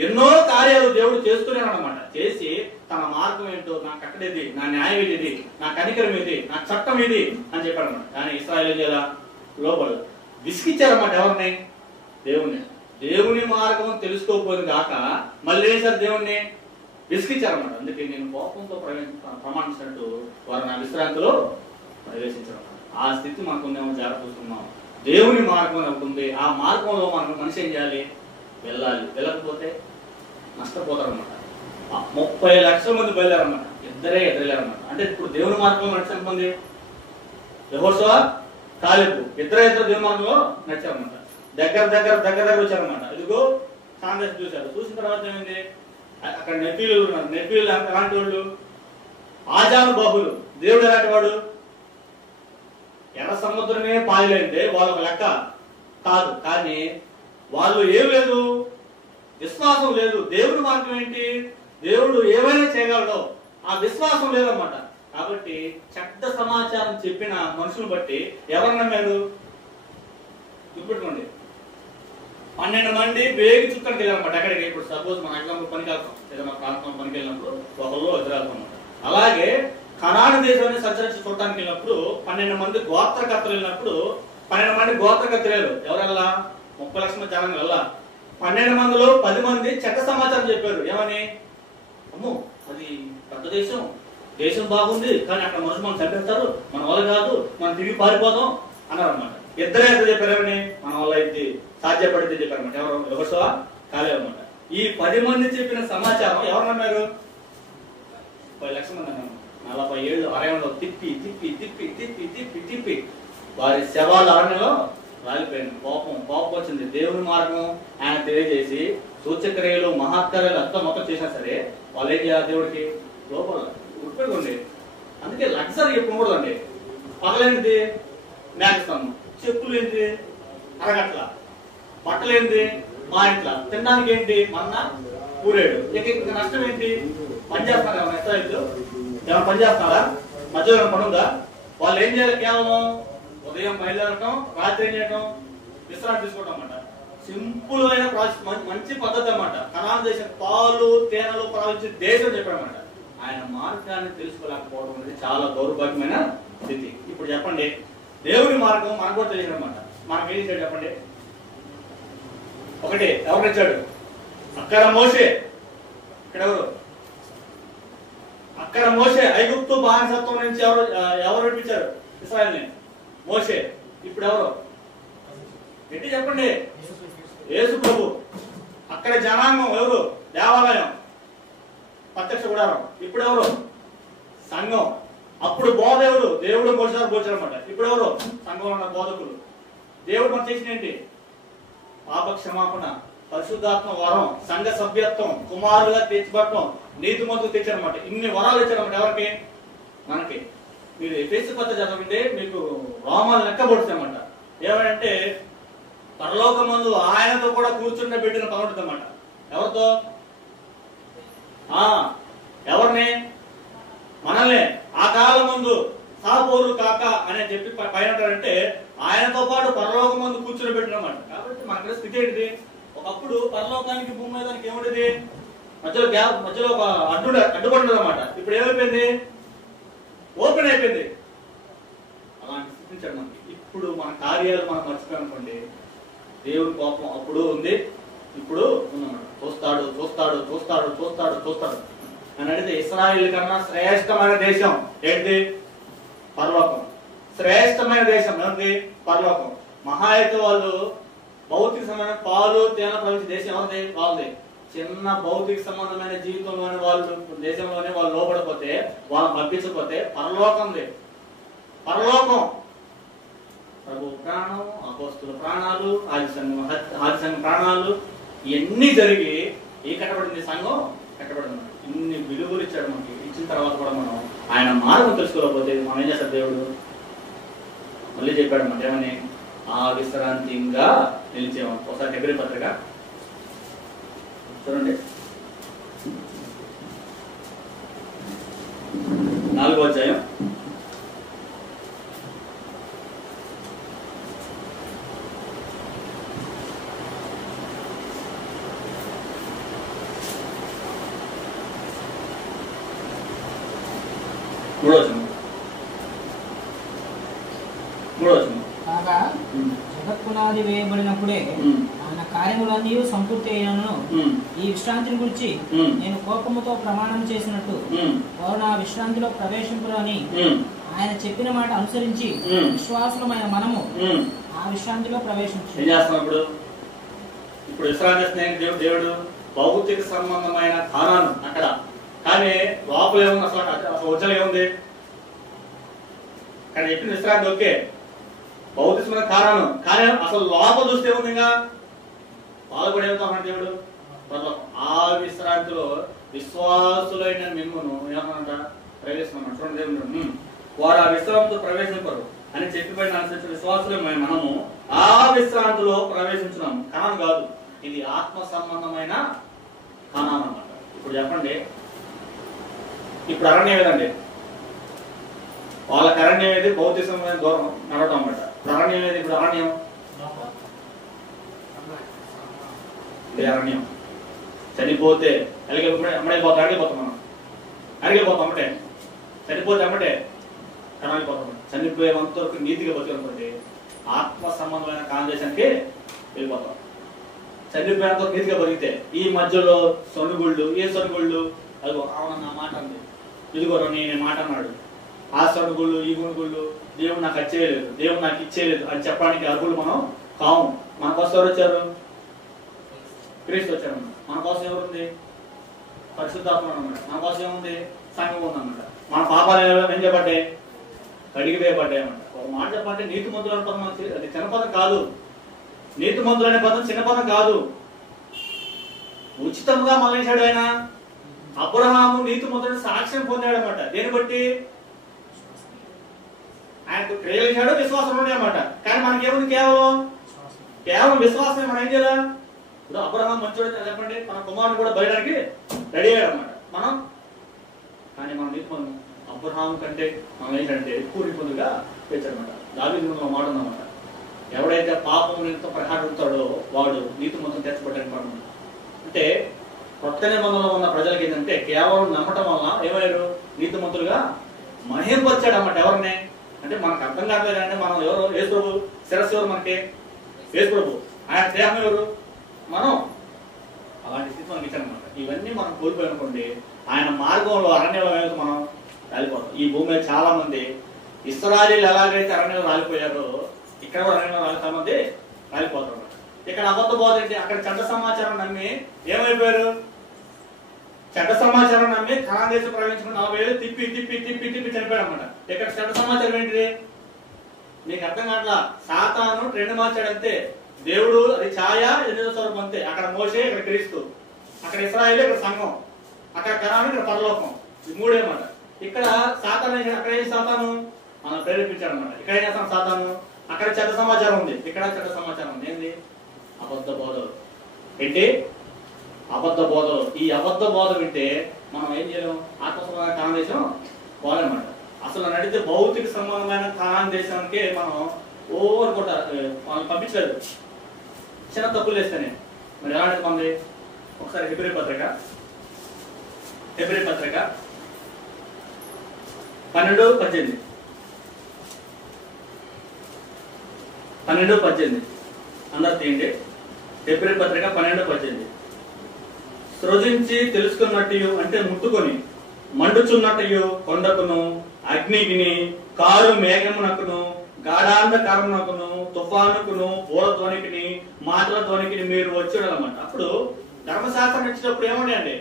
ఎన్నో కార్యాలు దేవుడు చేస్తున్నాడు అనమాట. చేసి తన మార్గం ఏంటో, నాకు అక్కడేది, నా న్యాయం ఇది, నా కనికరం ఇది, నా చట్టం ఇది అని చెప్పాడు అనమాట. కానీ ఇశ్రాయేలు ఎలా లోపల విసిగిచ్చారన్నమాట. ఎవరిని? దేవుణ్ణి. దేవుని మార్గం తెలుసుకోకపోయింది కాక మళ్ళీ సార్ దేవుణ్ణి విసిగిచ్చారన్నమాట. అందుకే నేను కోపంతో ప్రమాణించినట్టు వారు నా విశ్రాంతిలో ప్రవేశించారు. ఆ స్థితి మనకుందేమో జాగ్రత్త చూస్తున్నాం. దేవుని మార్గం ఉంటుంది. ఆ మార్గంలో మనకు మనిషి ఏం చేయాలి? వెళ్ళాలి. వెళ్ళకపోతే నష్టపోతారన్నమాట. 30 లక్షల మంది బయలుదేరన్నమాట. ఇద్దరు వెళ్ళారన్నమాట. అంటే ఇప్పుడు దేవుని మార్గంలో నడిచిన మంది యెహోషువ, కాలేబు ఇద్దరు దేవుని మార్గంలో నడిచారన్నమాట. దగ్గర వచ్చారన్నమాట. ఇదిగో కాంగ్రెస్ చూశారు. చూసిన తర్వాత ఏమైంది, అక్కడ నెఫీలు ఉన్నారు. నెఫీలు ఎలాంటి వాళ్ళు? ఆజాను బాహులు. దేవుడు ఎలాంటి వాడు? ఎర్ర సముద్రమే పాయలేంటే వాళ్ళొక లెక్క కాదు. కానీ వాళ్ళు ఏం లేదు, విశ్వాసం లేదు. దేవుడి మార్గం ఏంటి? దేవుడు ఏమైనా చేయగలడో ఆ విశ్వాసం లేదన్నమాట. కాబట్టి చెడ్డ సమాచారం చెప్పిన మనుషులు బట్టి ఎవరు నమ్మారు? చూపెట్టుకోండి. 12 మంది బేగి చుక్కడికి వెళ్ళారన్నమాట. ఎక్కడికి? ఇప్పుడు సపోజ్ మన ఎగ్జాంపుల్ పనికి వెళ్తాం, లేదా మన ప్రాంతం పనికి వెళ్ళినప్పుడు ఒకళ్ళు ఎదురెళ్తాం అన్నమాట. అలాగే కనాను దేశాన్ని సంచరించి చూడటానికి వెళ్ళినప్పుడు 12 మంది గోత్రకర్తలు వెళ్ళినప్పుడు 12 మంది గోత్రకర్తలు ఎవరు వెళ్ళా? 30 లక్షల జనం వెళ్ళా. 12 మందిలో 10 మంది చెడ్డ సమాచారం చెప్పారు. ఏమని? అమ్మో అది పెద్ద దేశం, దేశం బాగుంది, కానీ అక్కడ మనుషులు మనం చంపేస్తారు, మన వల్ల కాదు, మనం తిరిగి పారిపోదాం అన్నారన్నమాట. ఇద్దరే చెప్పారు. ఏమని? మన వల్ల అయితే సాధ్యపడితే చెప్పారన్నమాట. ఎవరు? యెహోషువ, కాలేబు అన్నమాట. ఈ 10 మంది చెప్పిన సమాచారం ఎవరు నమ్మారు? 10 లక్షల మంది అన్నారు. 40 ఏళ్ళు అరణ్యంలో తిప్పి తిప్పి తిప్పి తిప్పి తిప్పి తిప్పి వారి శవాల అరణ్యంలో రాలిపోయింది. కోపం వచ్చింది. దేవుని మార్గం ఆయన తెలియజేసి సూచక్రియలు మహాత్కార్యాలు అంతా మొత్తం చేసినా సరే వాళ్ళు ఏం చేయాలి? దేవుడికి లోపల ఉడిపెట్టుకోండి. అందుకే లగ్జరీ ఎప్పుడు కూడదండి. పగలేంటిది మేకస్తాము, చెప్పులు ఏంటి అరగట్ల, బట్టలు ఏంటి మా ఇంట్లో, తినడానికి ఏంటి మన్న కూరేడు. ఇంకా నష్టం ఏంటి? పని చేస్తున్నారు ఏమన్నా? ఇస్రాయేలు ఏమైనా పని చేస్తున్నారా? మధ్యలో ఏమైనా పని ఉందా? వాళ్ళు ఏం చేయాలి? కేవలం ఉదయం బయలుదేరటం, రాత్రి ఏం చేయటం? విశ్రాంతి తీసుకోవటం అన్నమాట. సింపుల్ అయిన మంచి పద్ధతి అన్నమాట. కనాను దేశం పాలు తేనెలు ప్రవహించే దేశం చెప్పాడన్నమాట. ఆయన మార్గాన్ని తెలుసుకోలేకపోవడం అనేది చాలా దౌర్భాగ్యమైన స్థితి. ఇప్పుడు చెప్పండి, దేవుడి మార్గం మనకు కూడా తెలియదన్నమాట. మనకేం ఇచ్చాడు చెప్పండి? ఒకటి ఎవరు ఇచ్చాడు? అక్కడ మోషే. ఇక్కడ అక్కడ మోషే ఐగుప్తు బానిసత్వం నుంచి ఎవరు విడిపించారు ఇశ్రాయేలుని? మోషే. ఇప్పుడు ఎవరు? ఎట్టి చెప్పండి? యేసు ప్రభు. అక్కడ జనాంగం ఎవరు? దేవాలయం, ప్రత్యక్ష గుడారం. ఇప్పుడు ఎవరు? సంఘం. అప్పుడు బోధ ఎవరు? దేవుడు పోషారు అనమాట. ఇప్పుడు ఎవరు? సంఘంలో ఉన్న బోధకులు. దేవుడు మనం చేసిన ఏంటి? పాప క్షమాపణ, పరిశుద్ధాత్మ వరం, సంఘ సభ్యత్వం, కుమారులుగా తీర్చబడటం, నీతిమంతులు తెచ్చారనమాట. ఇన్ని వరాలు ఇచ్చారన్నమాట. ఎవరికి? మనకి. మీరు ఎఫెసీ పత్రిక చదవండి, మీకు రోమాలు లెక్కబడుతుందన్నమాట. ఏమంటే పరలోకమందు ఆయనతో కూడా కూర్చున్న బిడ్డను పగొడుతుందన్నమాట. ఎవరితో? ఎవరిని? మనల్ని. ఆ కాలం ముందు సాపోరు కాక అని చెప్పి పైన అంటారంటే ఆయనతో పాటు పరలోకం ముందు కూర్చుని పెట్టినమాట. కాబట్టి మన స్థితి ఏంటిది? ఒకప్పుడు పరలోకానికి భూమి మీద ఏముండేది? మధ్యలో ఒక అడ్డుపడి అనమాట. ఇప్పుడు ఏమైపోయింది? ఓపెన్ అయిపోయింది. అలాంటి స్థితించాడు మనకి. ఇప్పుడు మన కార్యాలు మనం మర్చిపోయామనుకోండి, దేవుడి కోపం అప్పుడు ఉంది, ఇప్పుడు ఉందన్నమాట. చూస్తాడు చూస్తాడు చూస్తాడు చూస్తాడు చూస్తాడు అని అడిగితే ఇశ్రాయేలు కన్నా శ్రేష్టమైన దేశం ఏంటి? పరలోకం. శ్రేష్టమైన దేశం ఏంటి? పరలోకం. మహా అయితే వాళ్ళు భౌతిక సంబంధమైన పాలు తేనె ప్రవహించే దేశం ఎవరిది? వాళ్ళది. చిన్న భౌతిక సంబంధమైన జీవితంలోనే వాళ్ళు దేశంలోనే వాళ్ళు లోపడిపోతే, వాళ్ళని పంపించకపోతే పరలోకంది. పరలోకం ప్రభు ప్రాణం, అపోస్తుల ప్రాణాలు, ఆది సంఘం ప్రాణాలు ఇవన్నీ జరిగి ఏ కట్టబడింది? సంఘం కట్టబడింది. ఇన్ని విలువలు ఇచ్చాడు మనకి. ఇచ్చిన తర్వాత కూడా మనం ఆయన మార్గం తెలుసుకోకపోతే మనం ఏం చేస్తాడు? దేవుడు మళ్ళీ చెప్పాడు అన్నమాట. ఏమని? ఆ విశ్రాంతిగా నిలిచేవాడు. ఒకసారి హెబ్రీ పత్రిక చూడండి, 4వ అధ్యాయం 3వ వచనం. కాగా జగత్పునాది వేయబడినప్పుడే ఆయన కార్యములన్నీ సంపూర్తి అయినను ఈ విశ్రాంతిని గురించి నేను కోపముతో ప్రమాణం చేసినట్టు వారు నా విశ్రాంతిలో ప్రవేశింపురు అని ఆయన చెప్పిన మాట అనుసరించి విశ్వాసులమైన మనము ఆ విశ్రాంతిలో ప్రవేశించాం. ఏం చేస్తున్నాం? ఇప్పుడు విశ్రాంతి దేవుడు భౌతిక సంబంధమైన కానాను అక్కడ. కానీ లోపల ఏముంది అసలు వచ్చలు ఏముంది? కానీ చెప్పిన విశ్రాంతి ఓకే, భౌతికమైన కారణం, కానీ అసలు లోపల చూస్తే ఏముంది? ఇంకా వాళ్ళు కూడా ఏమవుతామంటే దేవుడు ఆ విశ్రాంతిలో విశ్వాసులైన మిమ్మును ఏమన్నా ప్రవేశిస్తున్నాం. చూడండి దేవుడు, వారు ఆ విశ్రాంతిలో ప్రవేశింపరు అని చెప్పిపోయిన అనుసరించి విశ్వాసులమైన మనము ఆ విశ్రాంతిలో ప్రవేశించున్నాము. కారణం కాదు, ఇది ఆత్మ సంబంధమైన కారణం అన్నమాట. ఇప్పుడు చెప్పండి, ఇప్పుడు అరణ్యం ఏదండి? వాళ్ళకి అరణ్యం ఏది? భౌతిక సంబంధమైన దూరం నడవటం అన్నమాట. అరణ్యం ఏది? ఇప్పుడు అరణ్యం అరణ్యం చనిపోతే అడిగిపోతాం మనం, అడిగిపోతాం అమ్మటే. చనిపోతే అమ్మటే కణాలిపోతాం. చనిపోయేంత వరకు నీతిగా బతికనుకోండి ఆత్మ సంబంధమైన కాందేశానికి వెళ్ళిపోతాం. చనిపోయేంత వరకు నీతిగా బతికితే ఈ మధ్యలో సొనుగుళ్ళు, ఏ సొనుగుళ్ళు? అదిగో అవును నా మాట అంది, ఇదిగో నేను మాట అన్నాడు. ఆ సొనుగుళ్ళు, ఈ గుణుగుళ్ళు, దేవుడు నాకు వచ్చేయలేదు, దేవుడు నాకు ఇచ్చేయలేదు అని చెప్పడానికి అర్హులు మనం కావు. మన కోసం ఎవరు వచ్చారు? క్రీస్తు వచ్చాడు. మన కోసం ఎవరుంది? పరిశుద్ధాత్మ అన్నమాట. మన కోసం ఏముంది? సంఘం ఉందన్నమాట. మన పాపాలు ఏం చెప్పబడ్డాయి? కడిగివేయబడ్డాయి అన్నమాట. ఒక మాట చెప్పంటే నీతి మంతులు అనే పదం అది చిన్న పదం కాదు. నీతి మంతులు అనే పదం చిన్న పదం కాదు. ఉచితంగా మళ్ళించాడు ఆయన. అబ్రహాము నీతి మంతుడు సాక్ష్యం పొందాడు అన్నమాట. దేని బట్టి? ఆయనకు క్రియలు ఇచ్చాడు, విశ్వాసం ఉన్నాయన్నమాట. కానీ మనకేముంది? కేవలం విశ్వాసం. మనం ఏం చేయాలి? ఇప్పుడు అబ్రహాం మంచోడు చెప్పండి, మన కుమారుడు కూడా బయటకి రెడీ అయ్యాడు అన్నమాట. మనం కానీ మనం నీతి మందు అబ్రహాం కంటే మనం ఏంటంటే ఎక్కువ నీతిమంతులుగా తెచ్చాడనమాట. దావీదు మాట ఉందన్నమాట, ఎవడైతే పాపం ప్రహారుతాడో వాడు నీతిమంతులు తెచ్చబడ్డాడు మనం. అంటే కొత్త నిబంధనలో ఉన్న ప్రజలకి ఏంటంటే కేవలం నమ్మటం వల్ల ఏమయ్యారు? నీతిమంతులుగా మహింపరిచాడు అన్నమాట. ఎవరిని అంటే మనకు అర్థం కావట్లేదు అంటే మనం ఎవరు? యేసు ప్రభు. శిరస్సు ఎవరు మనకి? యేసు ప్రభు. ఆయన దేహం ఎవరు? మనం. అలాంటి స్థితి మనకి ఇచ్చారనమాట. ఇవన్నీ మనం కోల్పోయానుకోండి ఆయన మార్గంలో అరణ్యంలో మనం రాలిపోతాం. ఈ భూమి మీద చాలా మంది ఇశ్రాయేలీయులు ఎలాగైతే అరణ్యంలో రాలిపోయారో ఇక్కడ కూడా అరణ్యంలో చాలా మంది రాలిపోతారు. ఇక్కడ అబద్ధ బోధ ఏంటి? అక్కడ చెడ్డ సమాచారం నమ్మి ఏమైపోయారు? చెడ్డ సమాచారం నమ్మి కనాన్ దేశం ప్రవేశించుకుని 40 ఏళ్ళు తిప్పి తిప్పి తిప్పి తిప్పి చనిపోయాడు అనమాట. ఇక్కడ చెడ్డ సమాచారం ఏంటిది? నీకు అర్థం కావట్లా. సాతాను ట్రెండ్ మార్చాడంతే. దేవుడు అది ఛాయ, ఎనిమిదో స్వరూపం అంతే. అక్కడ మోషే, ఇక్కడ క్రీస్తు. అక్కడ ఇశ్రాయేలు, ఇక్కడ సంఘం. అక్కడ కనాను, ఇక్కడ పరలోకం. ఈ మూడే అన్నమాట. ఇక్కడ సాతాను అక్కడ ఏం సాతాను మనం ప్రేరేపించాడు అనమాట. ఇక్కడ ఏం చేస్తాం? సాతాను అక్కడ చెడ్డ సమాచారం ఉంది, ఇక్కడ చెడ్డ సమాచారం ఉంది. ఏంది? అబద్ధ బోధలు. ఏంటి? అబద్ధ బోధలు. ఈ అబద్ధ బోధ వింటే మనం ఏం చేయలేం? ఆత్మసంబంధమైన కానాన్ దేశం పోవాలన్నమాట. అసలు నడితే భౌతిక సంబంధమైన కానాన్ దేశానికి మనం అనుకుంటారు మనం పంపించలేదు. చిన్న తప్పులు వేస్తేనే మరి ఎలాంటి మంది? ఒకసారి హెబ్రీ పత్రిక 12:18 అందరు తీయండి. హెబ్రీ పత్రిక 12:18 సృజించి తెలుసుకున్నట్టు అంటే ముట్టుకొని మండుచున్నట్టు కొండకును అగ్నికిని కారు మేఘమునకును గాఢాంధకారమునకును తుఫానుకును బోరధ్వనికిని మాటల ధ్వనికిని మీరు వచ్చాడనమాట. అప్పుడు ధర్మశాస్త్రం ఇచ్చినప్పుడు ఏముండే?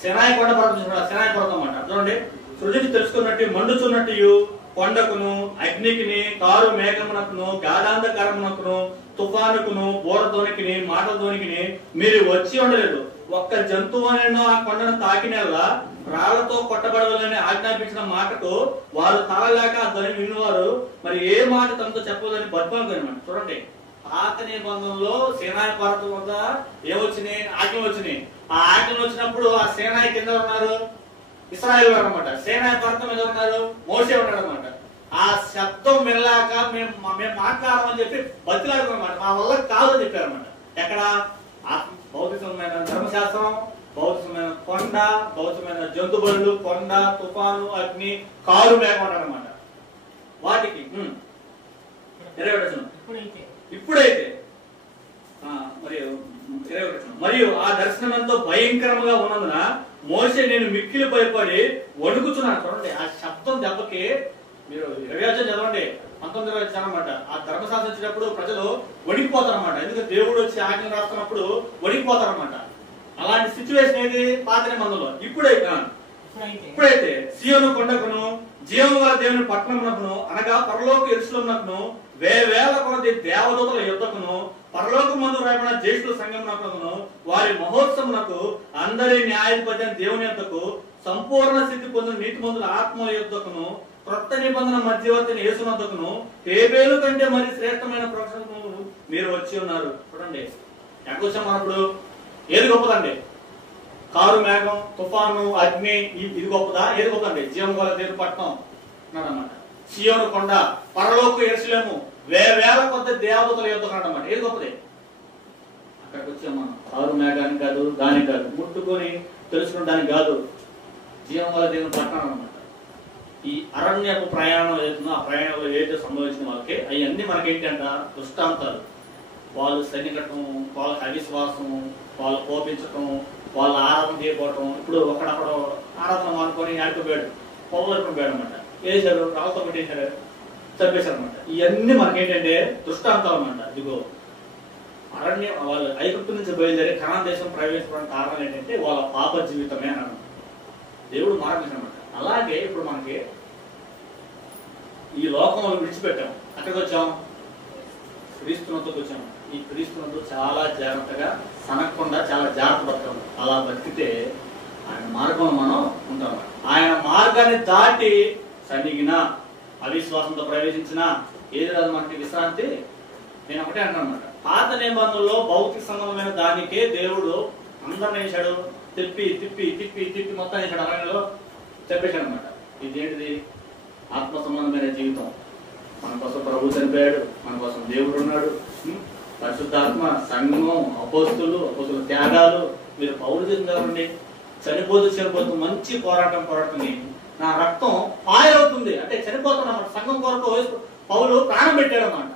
సినాయి కొండ పర్వతం. సినాయి పర్వతం అన్నమాట. చూడండి, సృజించి తెలుసుకున్నట్టు మండుచున్నట్టు కొండకును అగ్నికిని కారు మేఘమునకును గాఢాంధకారమునకును తుఫానుకును బోరధ్వనికిని మాటల ధ్వనికిని మీరు వచ్చి ఉండలేదు. ఒక్క జంతువు అనేనో ఆ కొండను తాకినల్లా రాళ్లతో కొట్టబడవాలని ఆజ్ఞాపించిన మాటకు వారు తాళలేక ఆ ధ్వని విన్నవారు మరి ఏ మాట తమతో చెప్పదని బద్భాగనమాట. చూడండి, పాత నిబంధనలో సేనాయి పర్వతం వద్ద ఏమొచ్చినాయి? ఆజ్ఞలు వచ్చినాయి. ఆ ఆజ్ఞలు వచ్చినప్పుడు ఆ సేనాయి కింద ఉన్నారు ఇశ్రాయేలు వారు అనమాట. సేనాయి పర్వతం మీద ఉన్నారు మోషే ఉన్నాడు అనమాట. ఆ శబ్దం వెళ్ళాక మేము మాట్లాడమని చెప్పి బతిలాడుకున్నమాట. మా వల్ల కాదని చెప్పారనమాట. ఎక్కడ? భౌతికమైన ధర్మశాస్త్రం, భౌతికమైన కొండ, భౌతికమైన జంతుబలు, కొండ, తుఫాను, అగ్ని, కారు మేఘమంటారనమాట. వాటికి ఇప్పుడైతే మరియు ఆ దర్శనం ఎంతో భయంకరంగా ఉన్నందున మోషే నేను మిక్కిలి భయపడి వణుకుతున్నాను. చూడండి, ఆ శబ్దం దెబ్బకి మీరు 20 చదవండి. 19 వచ్చానమాట. ఆ ధర్మశాస్త్రం వచ్చినప్పుడు ప్రజలు వణికిపోతారన్నమాట. ఎందుకంటే దేవుడు వచ్చి ఆజ్ఞలు రాస్తున్నప్పుడు వణికిపోతారన్నమాట. అలాంటి సిచ్యువేషన్ ఏది పాత నిబంధనలో. ఇప్పుడైతే సీయోను కొండకును జీవము గల దేవుని పట్టణమునకును అనగా పరలోక యెరూషలేమునకును వేవేల కొలది దేవదూతల యుద్ధకును పరలోకమందు రాబడిన జ్యేష్ఠుల సంఘమునకును వారి మహోత్సవమునకు అందరి న్యాయాధిపతి దేవుని యొద్దకు సంపూర్ణ స్థితి పొందిన నీతిమంతుల ఆత్మల యుద్ధకును క్రొత్త నిబంధన మధ్యవర్తిని యేసునొద్దకును హేబేలు కంటే మరి శ్రేష్టమైన ప్రవక్తలు మీరు వచ్చి ఉన్నారు. చూడండి ఎక్కడికి వచ్చాం మనప్పుడు. ఏది గొప్పదండి? కారు మేఘం, తుఫాను, అగ్ని, ఇది గొప్పదా? ఏది గొప్పదండి? జీవం గల దేవుని పట్టణం అన్నమాట. సీయోను కొండ, పరలోక యెరూషలేము, వేవేల కొద్ది దేవదూతల యుద్ధం అన్నమాట. ఏది గొప్పది? అక్కడికి వచ్చాం మనం. కారు మేఘానికి కాదు, దానికి కాదు, ముట్టుకొని తెలుసుకుంటానికి కాదు, జీవం గల దేవుని పట్టణం అన్నమాట. ఈ అరణ్యపు ప్రయాణం ఏదైతుందో ఆ ప్రయాణంలో ఏదైతే సంభవించిన వాళ్ళకి అవన్నీ మనకేంటంట దృష్టాంతాలు. వాళ్ళు సన్నికటం, వాళ్ళకి అవిశ్వాసం, వాళ్ళు కోపించటం, వాళ్ళ ఆరాధన చేయకపోవటం. ఇప్పుడు ఒకడక్కడ ఆరాధన అనుకొని ఆడిపోయాడు, పొలం పోయాడు అనమాట. వేసారు, రాళ్ళతో పెట్టేశారు, చంపేశారు అనమాట. ఇవన్నీ మనకేంటంటే దృష్టాంతాలు అనమాట. ఇదిగో అరణ్యం, వాళ్ళు ఐగుప్తు నుంచి బయలుదేరి కనాన్ దేశం ప్రవేశించడానికి కారణం ఏంటంటే వాళ్ళ పాప జీవితమే అని అన్నమాట. దేవుడు మార్గదర్శనం. అలాగే ఇప్పుడు మనకి ఈ లోకంలో విడిచిపెట్టాం, అక్కడికి వచ్చాం, క్రీస్తునతో వచ్చాము. ఈ క్రీస్తునతో చాలా జాగ్రత్తగా సనక్కుండా చాలా జాగ్రత్త పడతాము. అలా బతికితే ఆయన మార్గంలో మనం ఉంటాము. ఆయన మార్గాన్ని దాటి సనిగిన అవిశ్వాసంతో ప్రవేశించిన ఏది రాదు మనకి విశ్రాంతి. నేను ఒకటే అంటాను అన్నమాట. పాత నిబంధనలో భౌతిక సంబంధమైన దానికే దేవుడు అందరిని వేశాడు, తిప్పి తిప్పి తిప్పి తిప్పి మొత్తం వేశాడు, అరణ్యంలో చెప్పేశాడు అనమాట. ఇదేంటిది? ఆత్మ సంబంధమైన జీవితం. మన కోసం ప్రభు చనిపోయాడు, మన కోసం దేవుడు ఉన్నాడు, పరిశుద్ధాత్మ, సంఘం, అపోస్తులు త్యాగాలు. మీరు పౌలు చెందారండి, చనిపోతూ మంచి పోరాటం నా రక్తం పాయవుతుంది అంటే చనిపోతున్నమాట. సంఘం కొరకు పౌలు ప్రాణం పెట్టాడు అన్నమాట.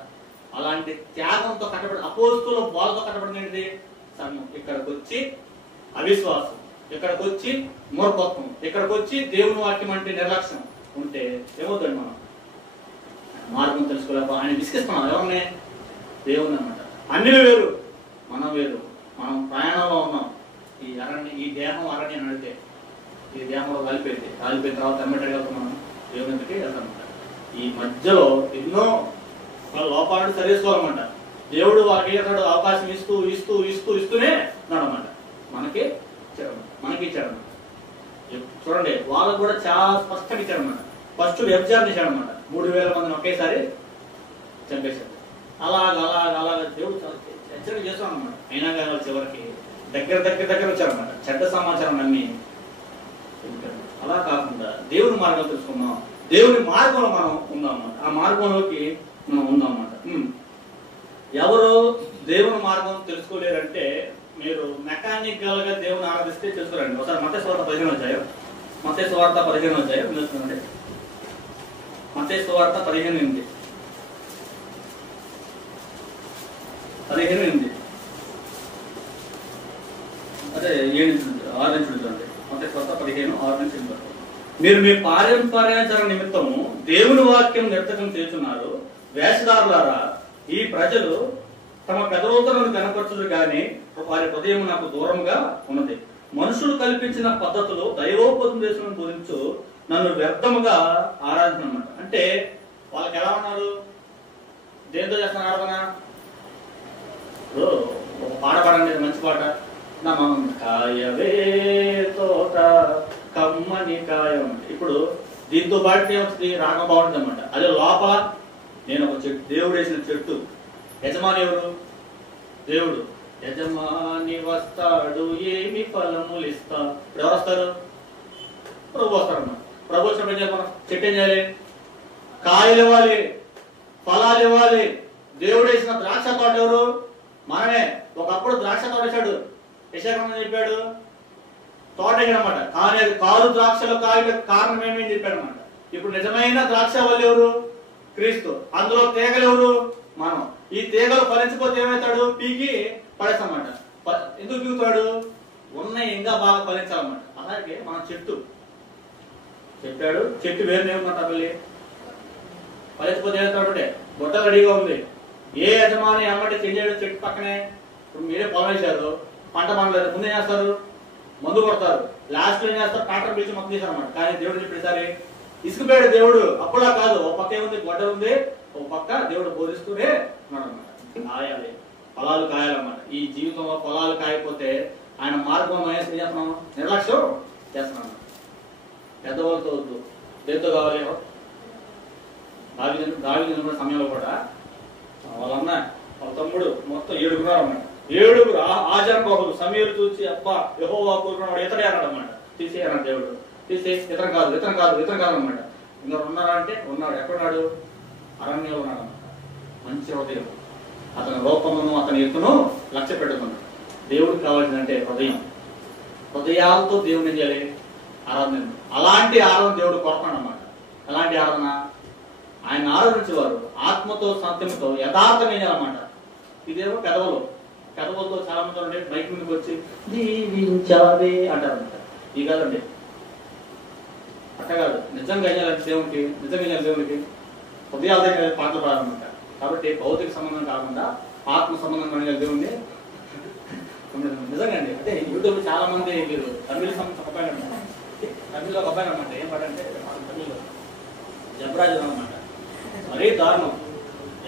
అలాంటి త్యాగంతో కట్టబడి అపోస్తుల బాలతో కట్టబడినది సంఘం. ఇక్కడికి వచ్చి అవిశ్వాసం, ఇక్కడికి వచ్చి మూర్ఖత్వం, ఇక్కడికి వచ్చి దేవుని వాక్యం అంటే నిర్లక్ష్యం ఉంటే ఏమవుతుంది? మనం మార్గం తెలుసుకోలేక ఆయన విసిగిస్తున్నాం. ఎవరినే? దేవుని అన్నమాట. అన్ని వేరు, మనం వేరు, మనం ప్రయాణంలో ఉన్నాం. ఈ దేహం అరణ్యం నడితే ఈ దేహంలో కాలిపోయిన తర్వాత ఎమ్మటగా మనం దేవుని దగ్గరికి వెళ్తామన్నమాట. ఈ మధ్యలో ఎన్నో లోపాలను సరిసుకోవాలన్నమాట. దేవుడు వాళ్ళకి ఏదో అవకాశం ఇస్తూనే ఉన్నాడన్నమాట. మనకి ఇచ్చాడన్నమాట. చూడండి, వాళ్ళకు కూడా చాలా స్పష్టంగా ఇచ్చాడన్నమాట. ఫస్ట్ వ్యభిచారం ఇచ్చాడన్నమాట. 3000 మందిని ఒకేసారి చంపేశాడు. అలాగా దేవుడు హెచ్చరిక చేస్తాం అన్నమాట. అయినా కానీ చివరికి దగ్గర వచ్చారన్నమాట. చెడ్డ సమాచారం అన్ని. అలా కాకుండా దేవుని మార్గం తెలుసుకున్నాం, దేవుని మార్గంలో మనం ఉందాం అన్నమాట. ఆ మార్గంలోకి మనం ఉందాం అన్నమాట. ఎవరు దేవుని మార్గం తెలుసుకోలేరంటే మీరు మెకానికల్ గా దేవుని ఆరాధిస్తే తెలుసుకోరండి. ఒకసారి మత్తయి సువార్త 15 అధ్యాయం, మత్తయి సువార్త 15 అధ్యాయం తెలుసుకోండి. మత్తయి సువార్త 15:8 అదే 6 నుంచి చూడండి. మత్తయి సువార్త 15:6 నుంచి 8. మీరు మీ పారంపర్యాచార నిమిత్తము దేవుని వాక్యం నిర్తకం చేస్తున్నారు. వేషధారులారా, ఈ ప్రజలు తమ పెదవులను కనపరచుడు గాని వారి హృదయం నాకు దూరంగా ఉన్నది. మనుషులు కల్పించిన పద్ధతులు దైవోపదేశం గురించి నన్ను వ్యర్థముగా ఆరాధన అన్నమాట. అంటే వాళ్ళకి ఎలా ఉన్నారు? దేంతో చేస్తున్న ఆరాధన? ఒక పాట పాడండి, మంచి పాట. కాయవే తోట కమ్మని కాయం. ఇప్పుడు దీంతో పాటు ఏమవుతుంది? రాగం బాగుంటుంది అన్నమాట. అదే లోపల నేను ఒక చెట్టు, దేవుడు వేసిన చెట్టు. యజమాని ఎవరు? దేవుడు. యజమాని వస్తాడు, ఏమి ఫలములు ఇస్తా. ఇప్పుడు ఎవరు వస్తారు? ప్రభు వస్తారన్నమాట. ప్రభు వచ్చినప్పుడు ఏం చేయాలి? మనం చెట్టు ఏం చేయాలి? కాయలు ఇవ్వాలి, ఫలాలు ఇవ్వాలి. దేవుడు వేసిన ద్రాక్ష తోట ఎవరు? మనమే. ఒకప్పుడు ద్రాక్ష తోట వేశాడు, యెషయా చెప్పాడు, తోట అనమాట. కానీ అది కారు ద్రాక్షలో కాయలకు కారణం ఏమని చెప్పాడు అనమాట. ఇప్పుడు నిజమైన ద్రాక్ష వల్లి ఎవరు? క్రీస్తు. అందులో తీగలు ఎవరు? మనం. ఈ తీగలు ఫలించకపోతే ఏమవుతాడు? పీకి పడేస్తామన్నమాట. ఎందుకు పీకుతాడు? ఉన్నాయి ఇంకా బాగా ఫలించాలన్నమాట. అలాగే మన చెట్టు చెప్పాడు, చెట్టు వేరునే ఉందంట. మళ్ళీ ఫలించకపోతే ఏమవుతాడు? గొడ్డ రెడీగా ఉంది. ఏ యజమాని అమ్మటి చెయ్యడు చెట్టు పక్కనే, ఇప్పుడు మీరే పొలం వేశారు, పంట పండలేదు, ముందు ఏం చేస్తారు? మందు కొడతారు. లాస్ట్ లో ఏం చేస్తారు? ట్రాక్టర్ పిలిచి మొత్తం తీసారు అన్నమాట. కానీ దేవుడు చెప్పేసారి ఇసుకుపోయాడు దేవుడు. అప్పుడా కాదు, ఒక పక్క ఏముంది? గొడ్డ ఉంది, ఒక పక్క దేవుడు బోధిస్తూనే ఉన్నాడు అన్నమాట. కాయాలి, పొలాలు కాయాలన్నమాట. ఈ జీవితంలో పొలాలు కాయకపోతే ఆయన మార్గం ఏం చేస్తున్నాం? నిర్లక్ష్యం చేస్తున్నాం. పెద్దవాళ్ళతో వద్దు, దేంతో కావాలి? దావీదు సమయంలో కూడా వాళ్ళన్న వాళ్ళ తమ్ముడు మొత్తం 7 అన్నమాట. 7 ఆచారబాబులు సమీరు చూసి అబ్బా యెహోవా కోరుకున్నాడు ఇతడే అన్నాడు అన్నమాట. తీసేయన్నాడు దేవుడు. తీసేసి ఇతను కాదు అన్నమాట. ఇంకా ఉన్నారా అంటే ఉన్నాడు. ఎక్కడున్నాడు? అరణ్యంలో ఉన్నాడు అన్నమాట. మంచి హృదయం, అతని రూపమును అతని ఎత్తును లక్ష్య పెట్టుకున్నాడు. దేవుడికి కావాల్సిందంటే హృదయాలతో దేవుడిని చేయాలి, ఆరాధన. అలాంటి ఆరాధన దేవుడు కోరుతాడు అన్నమాట. అలాంటి ఆరాధన ఆయన ఆరాధించేవారు ఆత్మతో సత్యంతో యథార్థంగా చేయాలన్నమాట. ఇదేమో పెదవులతో చాలా మంది ఉండే బైక్ మీదకి వచ్చి దీవించావే అంటారన్నమాట. ఈ కాదండి, అట్ట కాదు. నిజంగా చేయాలంటే దేవునికి హృదయాల దగ్గర పాటలు పాడాలన్నమాట. కాబట్టి భౌతిక సంబంధం కాకుండా ఆత్మ సంబంధం కలిగిన దేవుడిని నిజంగా అండి. అంటే యూట్యూబ్ చాలా మంది మీరు తమిళ తమిళలో ఒక అబ్బాయి అనమాట. ఏం పాడంటే తమిళలో జబరాజు అనమాట. మరీ దారుణం,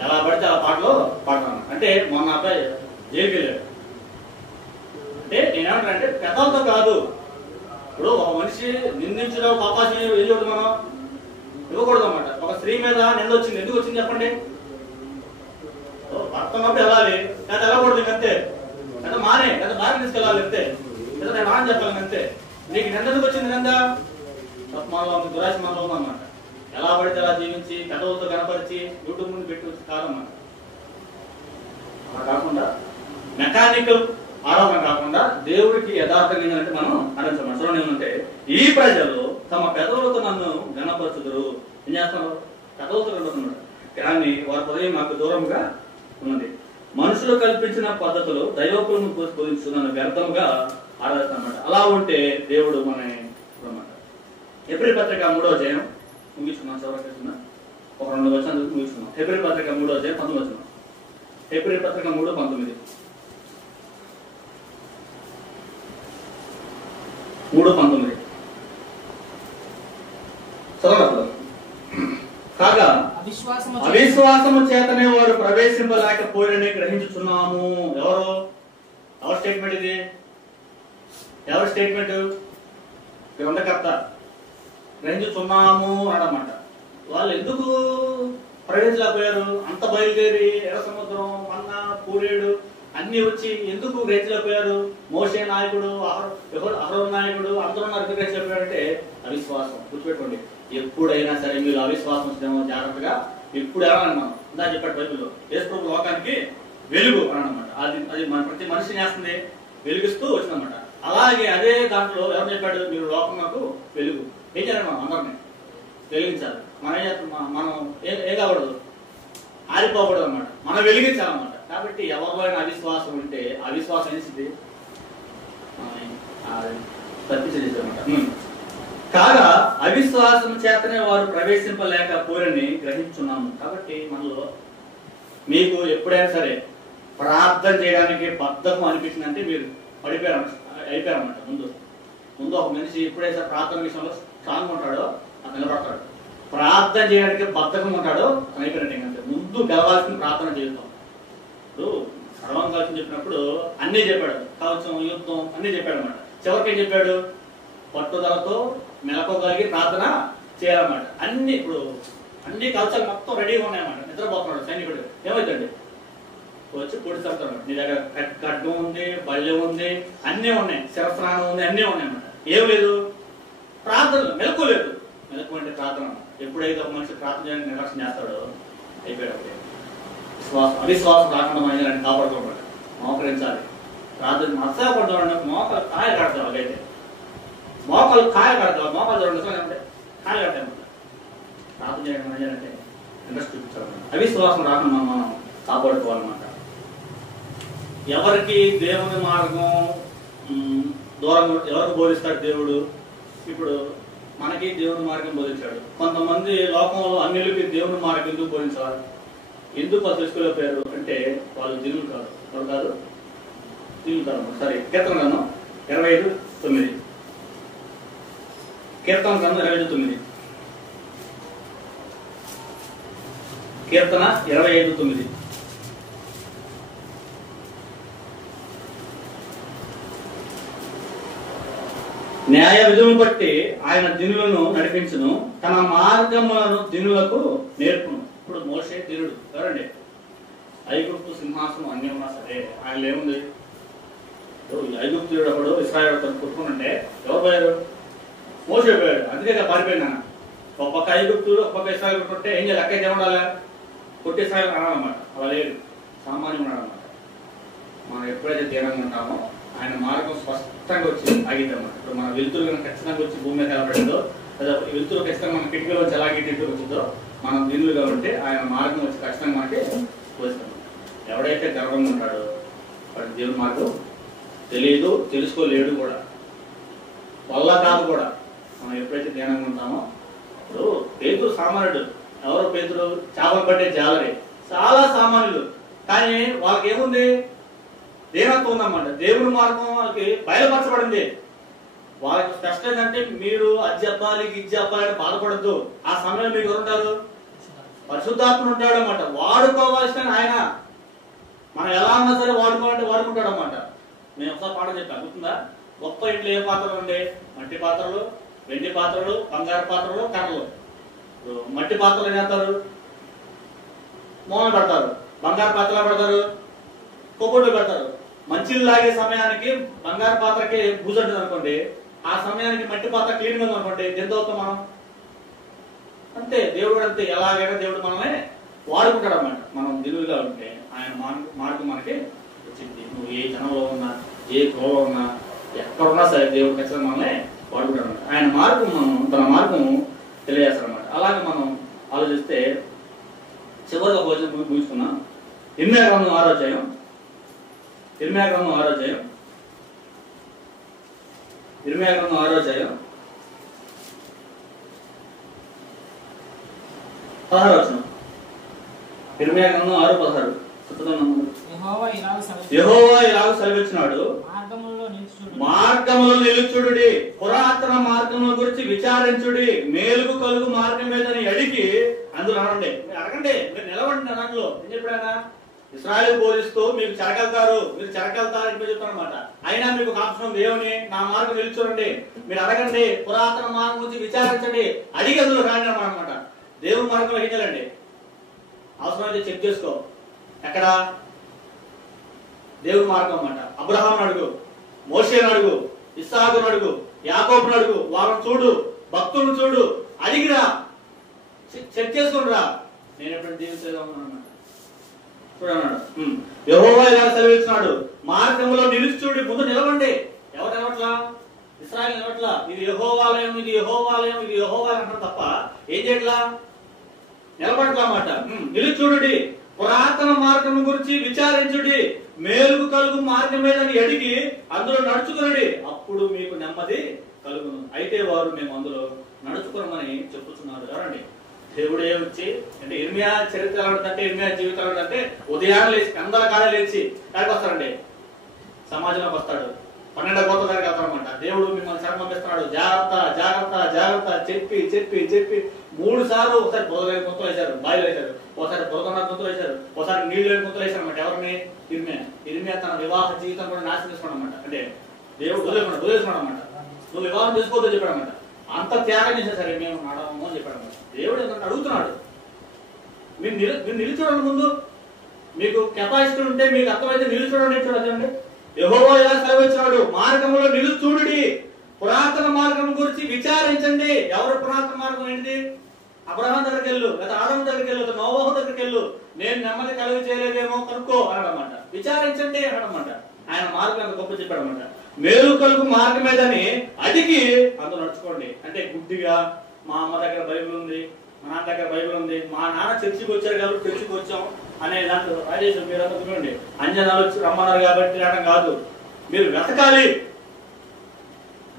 ఎలా పడితే ఆ పాటలో పాడుతున్నాను. అంటే మొన్న అబ్బాయి జైలుకి వెళ్ళాడు. అంటే నేనేమంటానంటే పెద్దలతో కాదు. ఇప్పుడు ఒక మనిషి నిందించడం ఒక అవకాశం వెళ్ళకూడదు, మనం ఇవ్వకూడదు అన్నమాట. ఒక స్త్రీ మీద నింద వచ్చింది, ఎందుకు వచ్చింది చెప్పండి? భర్త ఉన్నప్పుడు వెళ్ళాలి, లేదా వెళ్ళకూడదు అంతే. లేదా భార్య తీసుకెళ్ళాలి అంతే. లేదా నేను అని చెప్పాలి అంతే. నీకు నింద ఎందుకు వచ్చింది? నింద మనలో దురాశ మనలో ఉందన్నమాట. ఎలా పడితే అలా జీవించి పెద్దలతో కనపరిచి యూట్యూబ్ ముందు పెట్టి వచ్చి కాదన్నమాట. అలా కాకుండా మెకానికల్ ఆరాధన కాకుండా దేవుడికి యథార్థంగా ఏంటంటే మనం ఆరాధించాలి. చూడండి, ఏమంటే ఈ ప్రజలు తమ పెదవులతో నన్ను గణపరచుదురు. ఏం చేస్తున్నారు? పెదవులతో గణపరుస్తున్నారు, కానీ వారి హృదయం నాకు దూరంగా ఉన్నది. మనుషులు కల్పించిన పద్ధతులు దైవకులను బోధించు నన్ను వ్యర్థంగా ఆరాధిస్తామన్నమాట. అలా ఉంటే దేవుడు మన అన్నమాట. హెబ్రీ పత్రిక 3వ అధ్యాయం ముగించుకున్నాం. చివరికి ఒక 2 వచనాలు ముగించుకున్నాం. హెబ్రీ పత్రిక 3వ అధ్యాయం 19వ వచనం. హెబ్రీ పత్రిక 3:19. 3:19 చదవండి. కాగా అవిశ్వాసము చేతనే వారు ప్రవేశింపలేకపోయినని గ్రహించుచున్నాము. ఎవరి స్టేట్మెంట్ ఇది? ఎవరి స్టేట్మెంట్? గ్రంథకర్త. గ్రహించుచున్నాము అన్నమాట. వాళ్ళు ఎందుకు ప్రవేశించలేకపోయారు? అంత బయలుదేరి ఎర్ర సముద్రం, మన్నా, పూరేడు అన్ని వచ్చి ఎందుకు గ్రహించలేకపోయారు? మోషే నాయకుడు, అహరోన్ నాయకుడు అందరూ ఎందుకు గ్రహించలేకపోయారంటే అవిశ్వాసం. గుర్తుపెట్టుకోండి, ఎప్పుడైనా సరే మీరు అవిశ్వాసం వస్తేమో జాగ్రత్తగా ఎప్పుడు ఎలా మనం ఇందా చెప్పాడు బైబిల్లో, యేసు ప్రభు లోకానికి వెలుగు అని అన్నమాట. అది మన ప్రతి మనిషిని చేస్తుంది, వెలుగుస్తూ వచ్చిందన్నమాట. అలాగే అదే దాంట్లో ఎవరు చెప్పాడు? మీరు లోకంకు వెలుగు. ఏం చేయాలి? మనం అందరినీ వెలిగించాలి. మనం ఏం చేస్తాం? మనం ఏం కాకూడదు, ఆరిపోకూడదు అన్నమాట. మనం వెలిగించాలన్నమాట. కాబట్టి ఎవరిలో అయినా అవిశ్వాసం ఉంటే అవిశ్వాసం ఏంటి? తప్పించేదన్నమాట. కాగా అవిశ్వాసం చేతనే వారు ప్రవేశింపలేకపోరని గ్రహించున్నాము. కాబట్టి మనలో మీకు ఎప్పుడైనా సరే ప్రార్థన చేయడానికి బద్ధకం అనిపించిందంటే మీరు అయిపోయారన్నమాట. ముందు ఒక మనిషి ఎప్పుడైతే ప్రార్థన విషయంలో స్ట్రాంగ్ ఉంటాడో అతను నిలబడతాడు. ప్రార్థన చేయడానికి బద్ధకం ఉంటాడో అతను అయిపోయినట్టే. ముందు గెలవాల్సిన ప్రార్థన చేస్తాం. ఇప్పుడు సర్వం కాల్సిన చెప్పినప్పుడు అన్నీ చెప్పాడు, కవచం, యుద్ధం అన్నీ చెప్పాడు అన్నమాట. చివరికి ఏం చెప్పాడు? పట్టుదలతో మెలకోగలిగి ప్రార్థన చేయాలన్నమాట. ఇప్పుడు అన్ని కవచాలు మొత్తం రెడీగా ఉన్నాయన్నమాట. నిద్రపోతున్నాడు సైనికుడు. ఏమవుతుంది? వచ్చి పొడి చదువుతాడు. నీ దగ్గర ఖడ్గం ఉంది, బల్యం ఉంది, అన్నీ ఉన్నాయి, శిరస్నానం ఉంది, అన్నీ ఉన్నాయన్నమాట. ఏం లేదు, ప్రార్థన మెలకోలేదు. మెలకు అంటే ప్రార్థన. ఎప్పుడైతే ఒక మనిషి ప్రార్థన చేయడానికి నిర్లక్ష్యం చేస్తాడో అయిపోయాడు. అవిశ్వాసం రాకుండా మనం కాపాడుకోవాలి, మోకరించాలి. ప్రార్థన అసహపడుతూ మోకాలు కాయ కడతాం. అలాగైతే మోకాలు కాయ కడతాం. మోకాలు చూడండి కాయ కడతాం. ప్రార్థన చేయడం అంటే ఇంట్రెస్ట్ చూపించాలి. అవిశ్వాసం రాకుండా మనం కాపాడుకోవాలన్నమాట. ఎవరికి దేవుని మార్గం దూరంగా ఎవరికి బోధిస్తాడు దేవుడు? ఇప్పుడు మనకి దేవుని మార్గం బోధించాడు. కొంతమంది లోకంలో అన్యులకి దేవుని మార్గం ఎందుకు బోధించాలి, ఎందుకు వాళ్ళు తెలుసుకోలేకపోయారు అంటే వాళ్ళు దినులు కాదు. వాళ్ళు కాదు, దినులు కాదు. సరే, కీర్తన గ్రంథం 25:9. కీర్తన గ్రంథం 25:9. కీర్తన 25:9. న్యాయ విధులను బట్టి ఆయన దినులను నడిపించును, తన మార్గములను దినులకు నేర్పును. ఇప్పుడు మోషే దినుడు ఎవరండి? ఐగుప్తు సింహాసనం అన్నీ ఉన్నా సరే ఆయన ఏముంది? ఐగుప్తుడు అప్పుడు ఇశ్రాయేలు కొట్టుకునంటే ఎవరు పోయారు? మోషే పోయాడు. అందుకే పారిపోయినా. ఒక పక్క ఐగుప్తుడు, ఒక పక్క ఇశ్రాయేలు కొట్టుకుంటే ఏం చేయాలి? అక్కడికి ఏముండాలి? కొట్టి ఇశ్రాయేలు అనాలన్నమాట. అలా లేడు, సామాన్యం ఉన్నాడన్నమాట. మనం ఎప్పుడైతే తీరంగా ఉంటామో ఆయన మార్గం స్పష్టంగా వచ్చి ఆగిందన్నమాట. ఇప్పుడు మన వెలుతురు ఖచ్చితంగా వచ్చి భూమి మీద కలపడిందో, లేదా వెలుతురు ఖచ్చితంగా మన కిటికీలో వచ్చి ఎలా గిట్టి వచ్చిందో, మనం దినులుగా ఉంటే ఆయన మార్గం వచ్చి ఖచ్చితంగా మనకి పోస్తాం. ఎవడైతే గర్వంగా ఉంటాడో వాడి దేవుని మార్గం తెలియదు, తెలుసుకోలేడు కూడా, వల్ల కాదు కూడా. మనం ఎప్పుడైతే ధ్యానంగా ఉంటామో ఇప్పుడు పేతురు సామాన్యుడు. ఎవరో పేతురు చేపలు పట్టే జాలరి, చాలా సామాన్యులు. కానీ వాళ్ళకి ఏముంది? దేవత్వం ఉందన్నమాట. దేవుని మార్గం వాళ్ళకి బయలుపరచబడింది. వాళ్ళకి స్పష్టం ఏంటంటే మీరు అది చెప్పాలి, ఇది చెప్పాలి అని బాధపడద్దు. ఆ సమయంలో మీకు ఎవరుంటారు? పరిశుద్ధాత్ముడు ఉంటాడు అన్నమాట. వాడుకోవాల్సిన ఆయన. మనం ఎలా ఉన్నా సరే వాడుకోవాలంటే వాడుకుంటాడు అన్నమాట. నేను ఒకసారి పాఠం చెప్పాను, గుర్తుందా? గొప్ప ఇంట్లో ఏ పాత్రలు ఉండే? మట్టి పాత్రలు, వెండి పాత్రలు, బంగారు పాత్రలు, కర్రలు. మట్టి పాత్రలు ఏం చేస్తారు? మూల పెడతారు. బంగారు పాత్రలు పెడతారు, కొబ్బొడ్లు పెడతారు. మంచిలు లాగే సమయానికి బంగారు పాత్రకి బూజంటుంది అనుకోండి, ఆ సమయానికి మట్టి పాత్ర క్లీన్ గా అనుకోండి, ఎంత అవుతాం మనం? అంతే. దేవుడు అంతే. ఎలాగైనా దేవుడు మనల్ని వాడుకుంటాడు అన్నమాట. మనం దిగులుగా ఉంటే ఆయన మార్గం మనకి వచ్చింది. నువ్వు ఏ జనంలో ఉన్నా, ఏ కోలో ఉన్నా, ఎక్కడున్నా సరే దేవుడు ఖచ్చితంగా మనల్ని వాడుకుంటాడు అన్నమాట. ఆయన మార్గం తన మార్గం తెలియజేస్తాడు అన్నమాట. అలాగే మనం ఆలోచిస్తే చివరిగా భోజనం ముగించుకున్నాం. ఇర్మీయా గ్రంథం 6వ అధ్యాయం. ఇర్మీయా గ్రంథం 6వ అధ్యాయం. ఇర్మీయా గ్రంథం 6వ అధ్యాయం 16వ వచనం. ఇర్మీయా గ్రంథం 6:16. యెహోవా ఇలాగ సెలవిచ్చినాడు, మార్గములో నిలుచుడి, పురాతన మార్గముల గురించి విచారించుడి, మేలుకు కలుగు మార్గం మీదని అడిగి అందులో అనండి. మీరు అడగండి, మీరు నిలవండి. దాంట్లో ఏం చెప్పాడా? ఇశ్రాయేలు బోధిస్తూ మీకు చెరకెళ్తారు, మీరు చెరకెళ్తారు అని చెప్తాను అనమాట. అయినా మీకు ఒక ఆప్షన్ దేవుని నా మార్గం నిలుచుడండి, మీరు అడగండి, పురాతన మార్గం గురించి విచారించండి, అడిగి అందులో రాండి అనమాట. దేవుని మార్గంలో ఏం చేయాలండి? అవసరమైతే చెక్ చేసుకో. ఎక్కడ? దేవుని మార్గం అన్నమాట. అబ్రహామును అడుగు, మోషేను అడుగు, ఇస్సాకును అడుగు, యాకోబును అడుగు, వాళ్ళని చూడు, భక్తులను చూడు, అడిగిరా, చెక్ చేసుకుని రా. నేను ఎప్పుడు దీవించేదామన్నా చూడన్నాడు. యెహోవా ఇలా సెలవిస్తున్నాడు, మార్గంలో నిలుచుడి, ముందు నిలవండి. ఎవరు నిలవట్లా? ఇశ్రాయేలు నిలవట్లా. ఇది యెహోవాలయం, ఇది యెహోవాలయం, ఇది యెహోవాలయం అంటారు తప్ప ఏం చేయట్లా? నిలబడట్లా అన్నమాట. నిలుచుడి, పురాతన మార్గం గురించి విచారించుడి, మేలుకు కలుగు మార్గం మీదని అడిగి అందులో నడుచుకునండి, అప్పుడు మీకు నెమ్మది కలుగును. అయితే వారు మేము అందులో నడుచుకున్నామని చెప్పుతున్నారు. ఎవరండి? దేవుడే వచ్చి అంటే ఇర్మీయా చరిత్ర అంటే ఇర్మీయా జీవితం అంటే ఉదయాన్నే లేచి అందరి కాడే లేచి ఎక్కడికి వస్తారండి? సమాజంలోకి వస్తాడు. 12వ గోత్రం దగ్గరికి వెళ్తారనమాట. దేవుడు మిమ్మల్ని శరణ్ పంపిస్తున్నాడు, జాగ్రత్త జాగ్రత్త జాగ్రత్త చెప్పి చెప్పి చెప్పి 3 సార్లు ఒకసారి బురదలేని గుంతలు వేశారు, బాయిలు వేశారు, ఒకసారి బురదన్న గుంతలు వేశారు, ఒకసారి నీళ్లు లేని గుంతలు వేశారు అనమాట. ఎవరిని? ఇర్మీయా తన వివాహ జీవితం కూడా నాశనం చేసుకోవడం అనమాట. అంటే దేవుడు వదిలేసుకున్నాడు అనమాట. నువ్వు వివాహం చేసుకోవద్దని చెప్పాడు అనమాట. అంత త్యాగం చేసే సరే మేము నడవము అని చెప్పాడు అనమాట. దేవుడు ఏంటంటే అడుగుతున్నాడు, మీరు నిలుచోడండి. ముందు మీకు కెపాసిటీ ఉంటే మీకు అర్థమైతే నిలుచోడండి. చూడండి, యెహోవా ఇలా సెలవిచ్చినాడు, మార్గంలో నిలుచుడి, పురాతన మార్గం గురించి విచారించండి. ఎవరు పురాతన మార్గం? ఏంటిది? అబ్రహాం దగ్గరికి వెళ్ళు, లేదా ఆదము దగ్గరికి వెళ్ళు, లేదా నోవహు దగ్గరికి వెళ్ళు, నేను నెమ్మది కలుగు చేయలేదేమో కనుక్కో అనమాట. విచారించండి అనమాట. ఆయన మార్గం అంత గొప్ప చెప్పాడు అనమాట. మేలు కలుగు మార్గం మీదని అడిగి అందులో నడుచుకోండి. అంటే గుడ్డిగా మా అమ్మ దగ్గర బైబిల్ ఉంది, మా నాన్న దగ్గర బైబిల్ ఉంది, మా నాన్న చర్చికి వచ్చారు కాబట్టి చర్చికి వచ్చాం అనే దాంట్లో రాజేష్ మీరంతా చూడండి, అంజనాలు వచ్చి రమ్మన్నారు కాబట్టి రావడం కాదు. మీరు వెతకాలి,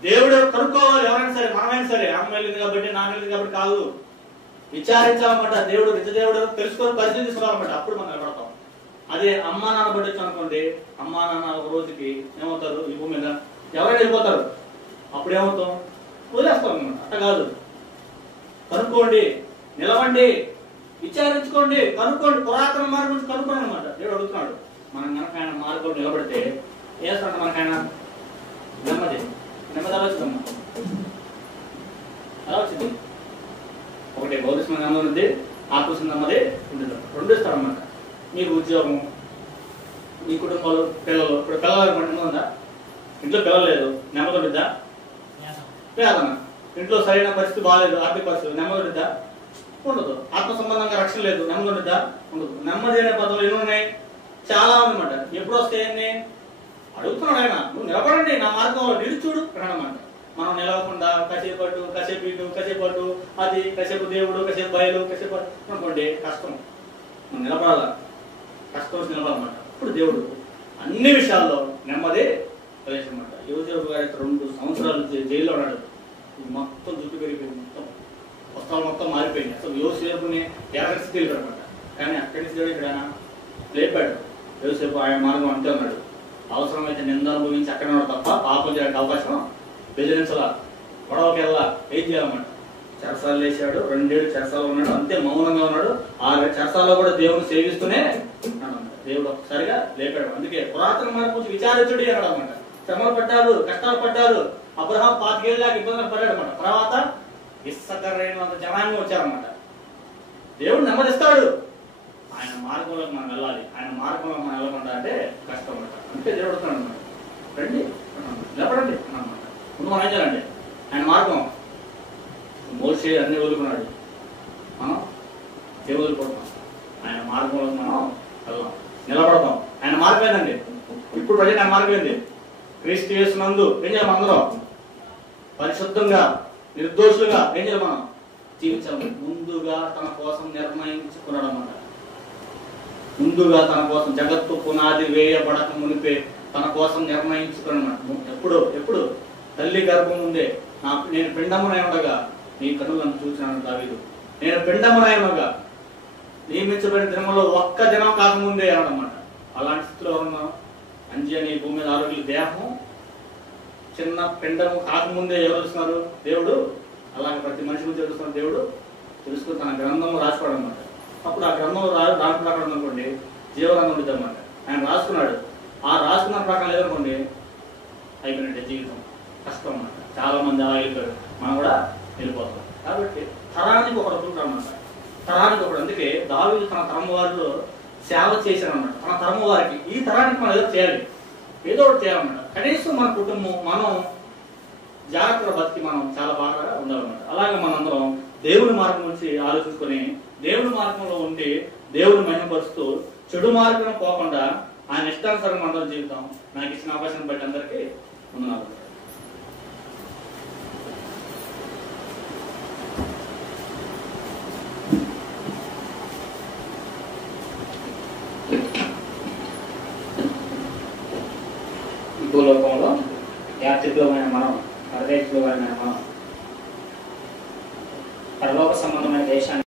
దేవుడు కనుక్కోవాలి. ఎవరైనా సరే, మనమైనా సరే, అమ్మ వెళ్ళింది కాబట్టి నాన్న వెళ్ళింది కాబట్టి కాదు, విచారించాలన్నమాట. దేవుడు నిజదేవుడు తెలుసుకొని పరిస్థితి తీసుకోవాలన్నమాట. అప్పుడు మనం నిలబడతాం. అదే అమ్మా నాన్న పట్టొచ్చు అనుకోండి, అమ్మా నాన్న ఒక రోజుకి ఏమవుతారు, ఈ భూమి మీద ఎవరైనా వెళ్ళిపోతారు. అప్పుడు ఏమవుతాం, వదిలేస్తాం అనమాట. అట్ట కాదు, కనుక్కోండి, నిలవండి, విచారించుకోండి, కనుక్కోండి, పురాతన మార్గం నుంచి కనుక్కోండి అనమాట. దేవుడు అడుగుతున్నాడు. మనం కనుక ఆయన మార్గంలో నిలబడితే ఏమంటే మనకైనా నెమ్మది నెమ్మది అలా వచ్చిందమ్మా, అలా వచ్చింది. ఒకటి భౌతిక నెమ్మది ఉంది, ఆత్మీయ నెమ్మది ఉంటుంది. రెండు ఇస్తారన్నమాట. మీకు ఉద్యోగం, మీ కుటుంబాలు, పిల్లలు. ఇప్పుడు పిల్లలు నెమ్మది ఉందా? ఇంట్లో పిల్లలు లేదు, నెమ్మది ఉంటుందా? పేదన. ఇంట్లో సరైన పరిస్థితి బాగాలేదు, ఆర్థిక పరిస్థితి, నెమ్మది ఉంటుందా? ఉండదు. ఆత్మ సంబంధంగా రక్షణ లేదు, నెమ్మది ఉంటుందా? ఉండదు. నెమ్మది అనే పదాలు ఎన్ని ఉన్నాయి? చాలా ఉందన్నమాట. ఎప్పుడు వస్తాయని అడుగుతున్నాడు ఆయన. నువ్వు నిలబడండి నా మార్గంలో, నిలిచి చూడు అన్నమాట. మనం నిలవకుండా కాసేపు అటు, కాసేపు ఇటు, కాసేపు అటు, అది కాసేపు దేవుడు, కాసేపు బయలు, కాసేపు అనుకోండి, కష్టం. నువ్వు నిలబడాలా, కష్టం వచ్చి నిలబడాలన్నమాట. ఇప్పుడు దేవుడు అన్ని విషయాల్లో నెమ్మది ప్రవేశనమాట. యోసేపు గారి 2 సంవత్సరాలు జైల్లో ఉన్నాడు. మొత్తం జుట్టు పెరిగిపోయింది, మొత్తం వస్త్రాలు మొత్తం మారిపోయింది. అసలు యోసేపుని ఎరగసి తెలిపాడు అనమాట. కానీ అక్కడి నుంచి దేవుడు ఇక్కడ లేపాడు. యోసేపు ఆయన మార్గం అంతే ఉన్నాడు. అవసరమైతే నింద అనుభవించి అక్కడే ఉన్నాడు తప్ప పాపం చేయడానికి అవకాశం బెదిరించాలా, గొడవకి వెళ్ళాలా, ఏం చేయాలన్నమాట. చెరసాలు వేసాడు, 2 ఏళ్ళు చెరసాలు ఉన్నాడు, అంతే మౌనంగా ఉన్నాడు. ఆ చెరసాల్లో కూడా దేవుని సేవిస్తూనే దేవుడు ఒక్కసారిగా లేపాడు. అందుకే పురాతన మార్గం గురించి విచారించుడి అన్నాడు అనమాట. శ్రమలు పడ్డారు, కష్టాలు పడ్డారు. అబ్రహాం 5 ఏళ్ళ దాకా ఇబ్బందులు పడ్డాడు అనమాట. తర్వాత ఇస్సకరైనంత జనాంగం వచ్చారన్నమాట. దేవుడు నెమ్మదిస్తాడు. ఆయన మార్గంలోకి మనం వెళ్ళాలి. ఆయన మార్గంలో మనం వెళ్ళకుండా అంటే కష్టం అనమాట. అంటే దేవుడు వస్తున్నాడు అనమాట. రండి, నిలబడండి అన్నమాట. ముందు మనం ఏం చేయాలండి, ఆయన మార్గం. మోషే అన్ని వదులుకున్నాడు, మనం ఏ వదులుకుంటున్నాం? ఆయన మార్గంలోకి మనం వెళ్దాం, నిలబడతాం. ఆయన మార్గం ఏందండి? ఇప్పుడు ప్రజెంట్ ఆయన మార్గం ఏంది? క్రీస్తు యేసునందు ఏం చేయాలి? అందరం పరిశుద్ధంగా, నిర్దోషులుగా ఏం చేయాలి? మనం జీవించాలి. ముందుగా తన కోసం నిర్ణయించుకున్నాడు అన్నమాట. ముందుగా తన కోసం, జగత్తు పునాది వేయబడక మునిపే తన కోసం నిర్ణయించుకున్నాడు. ఎప్పుడు తల్లి గర్భం ఉందే నేను పిండమునై ఉండగా నీ కన్నులను చూసినాను దావీదు. నేను పిండమునై ఉండగా నియమించబడిన దినంలో ఒక్క దినం కాకముందే అన్నమాట. అలాంటి స్థితిలో ఉన్నాం. అంజి అని భూమి మీద ఆరోగ్య దేహం చిన్న పిండము కాకముందే ఎవరు చూస్తున్నారు? దేవుడు. అలాగే ప్రతి మనిషి గురించి తెలుస్తున్నారు దేవుడు. తెలుసుకుని తన గ్రంథంలో రాసుకోవడం అన్నమాట. అప్పుడు ఆ గ్రంథంలో దాంట్లో రావడం అనుకోండి, జీవగ్రంథం ఉంటుంది అన్నమాట. ఆయన రాసుకున్నాడు. ఆ రాసుకున్న ప్రకారం లేదనుకోండి, అయిపోయినట్టే జీవితం, కష్టం అన్నమాట. చాలా మంది అలా వెళ్ళిపోయారు, మనం కూడా వెళ్ళిపోతాం. కాబట్టి తరానికి ఒకడు అనుకుంటాం అన్నమాట. తరానికి ఒకడు. అందుకే దావీదు తన తరం వారిలో సేవ చేశాడు అన్నమాట. తన తరం వారికి, ఈ తరానికి మనం ఏదో చేయాలి, ఏదో ఒకటి చేయాలన్నమాట. కనీసం మన కుటుంబం, మనం జాగ్రత్తగా బతికి మనం చాలా బాగా ఉండాలన్నమాట. అలాగే మనందరం దేవుని మార్గం నుంచి ఆలోచించుకొని దేవుని మార్గంలో ఉండి దేవుని మహిమపరుస్తూ చెడు మార్గం పోకుండా ఆయన ఇష్టానుసారం అందరం జీవితం. నాకు ఇచ్చిన అవకాశం బట్టి అందరికీ ఉన్నాను. భూలోకంలో యాత్రికులమైన మనం, పరదేశులమైన మనం పరలోక సంబంధమైన దేశాన్ని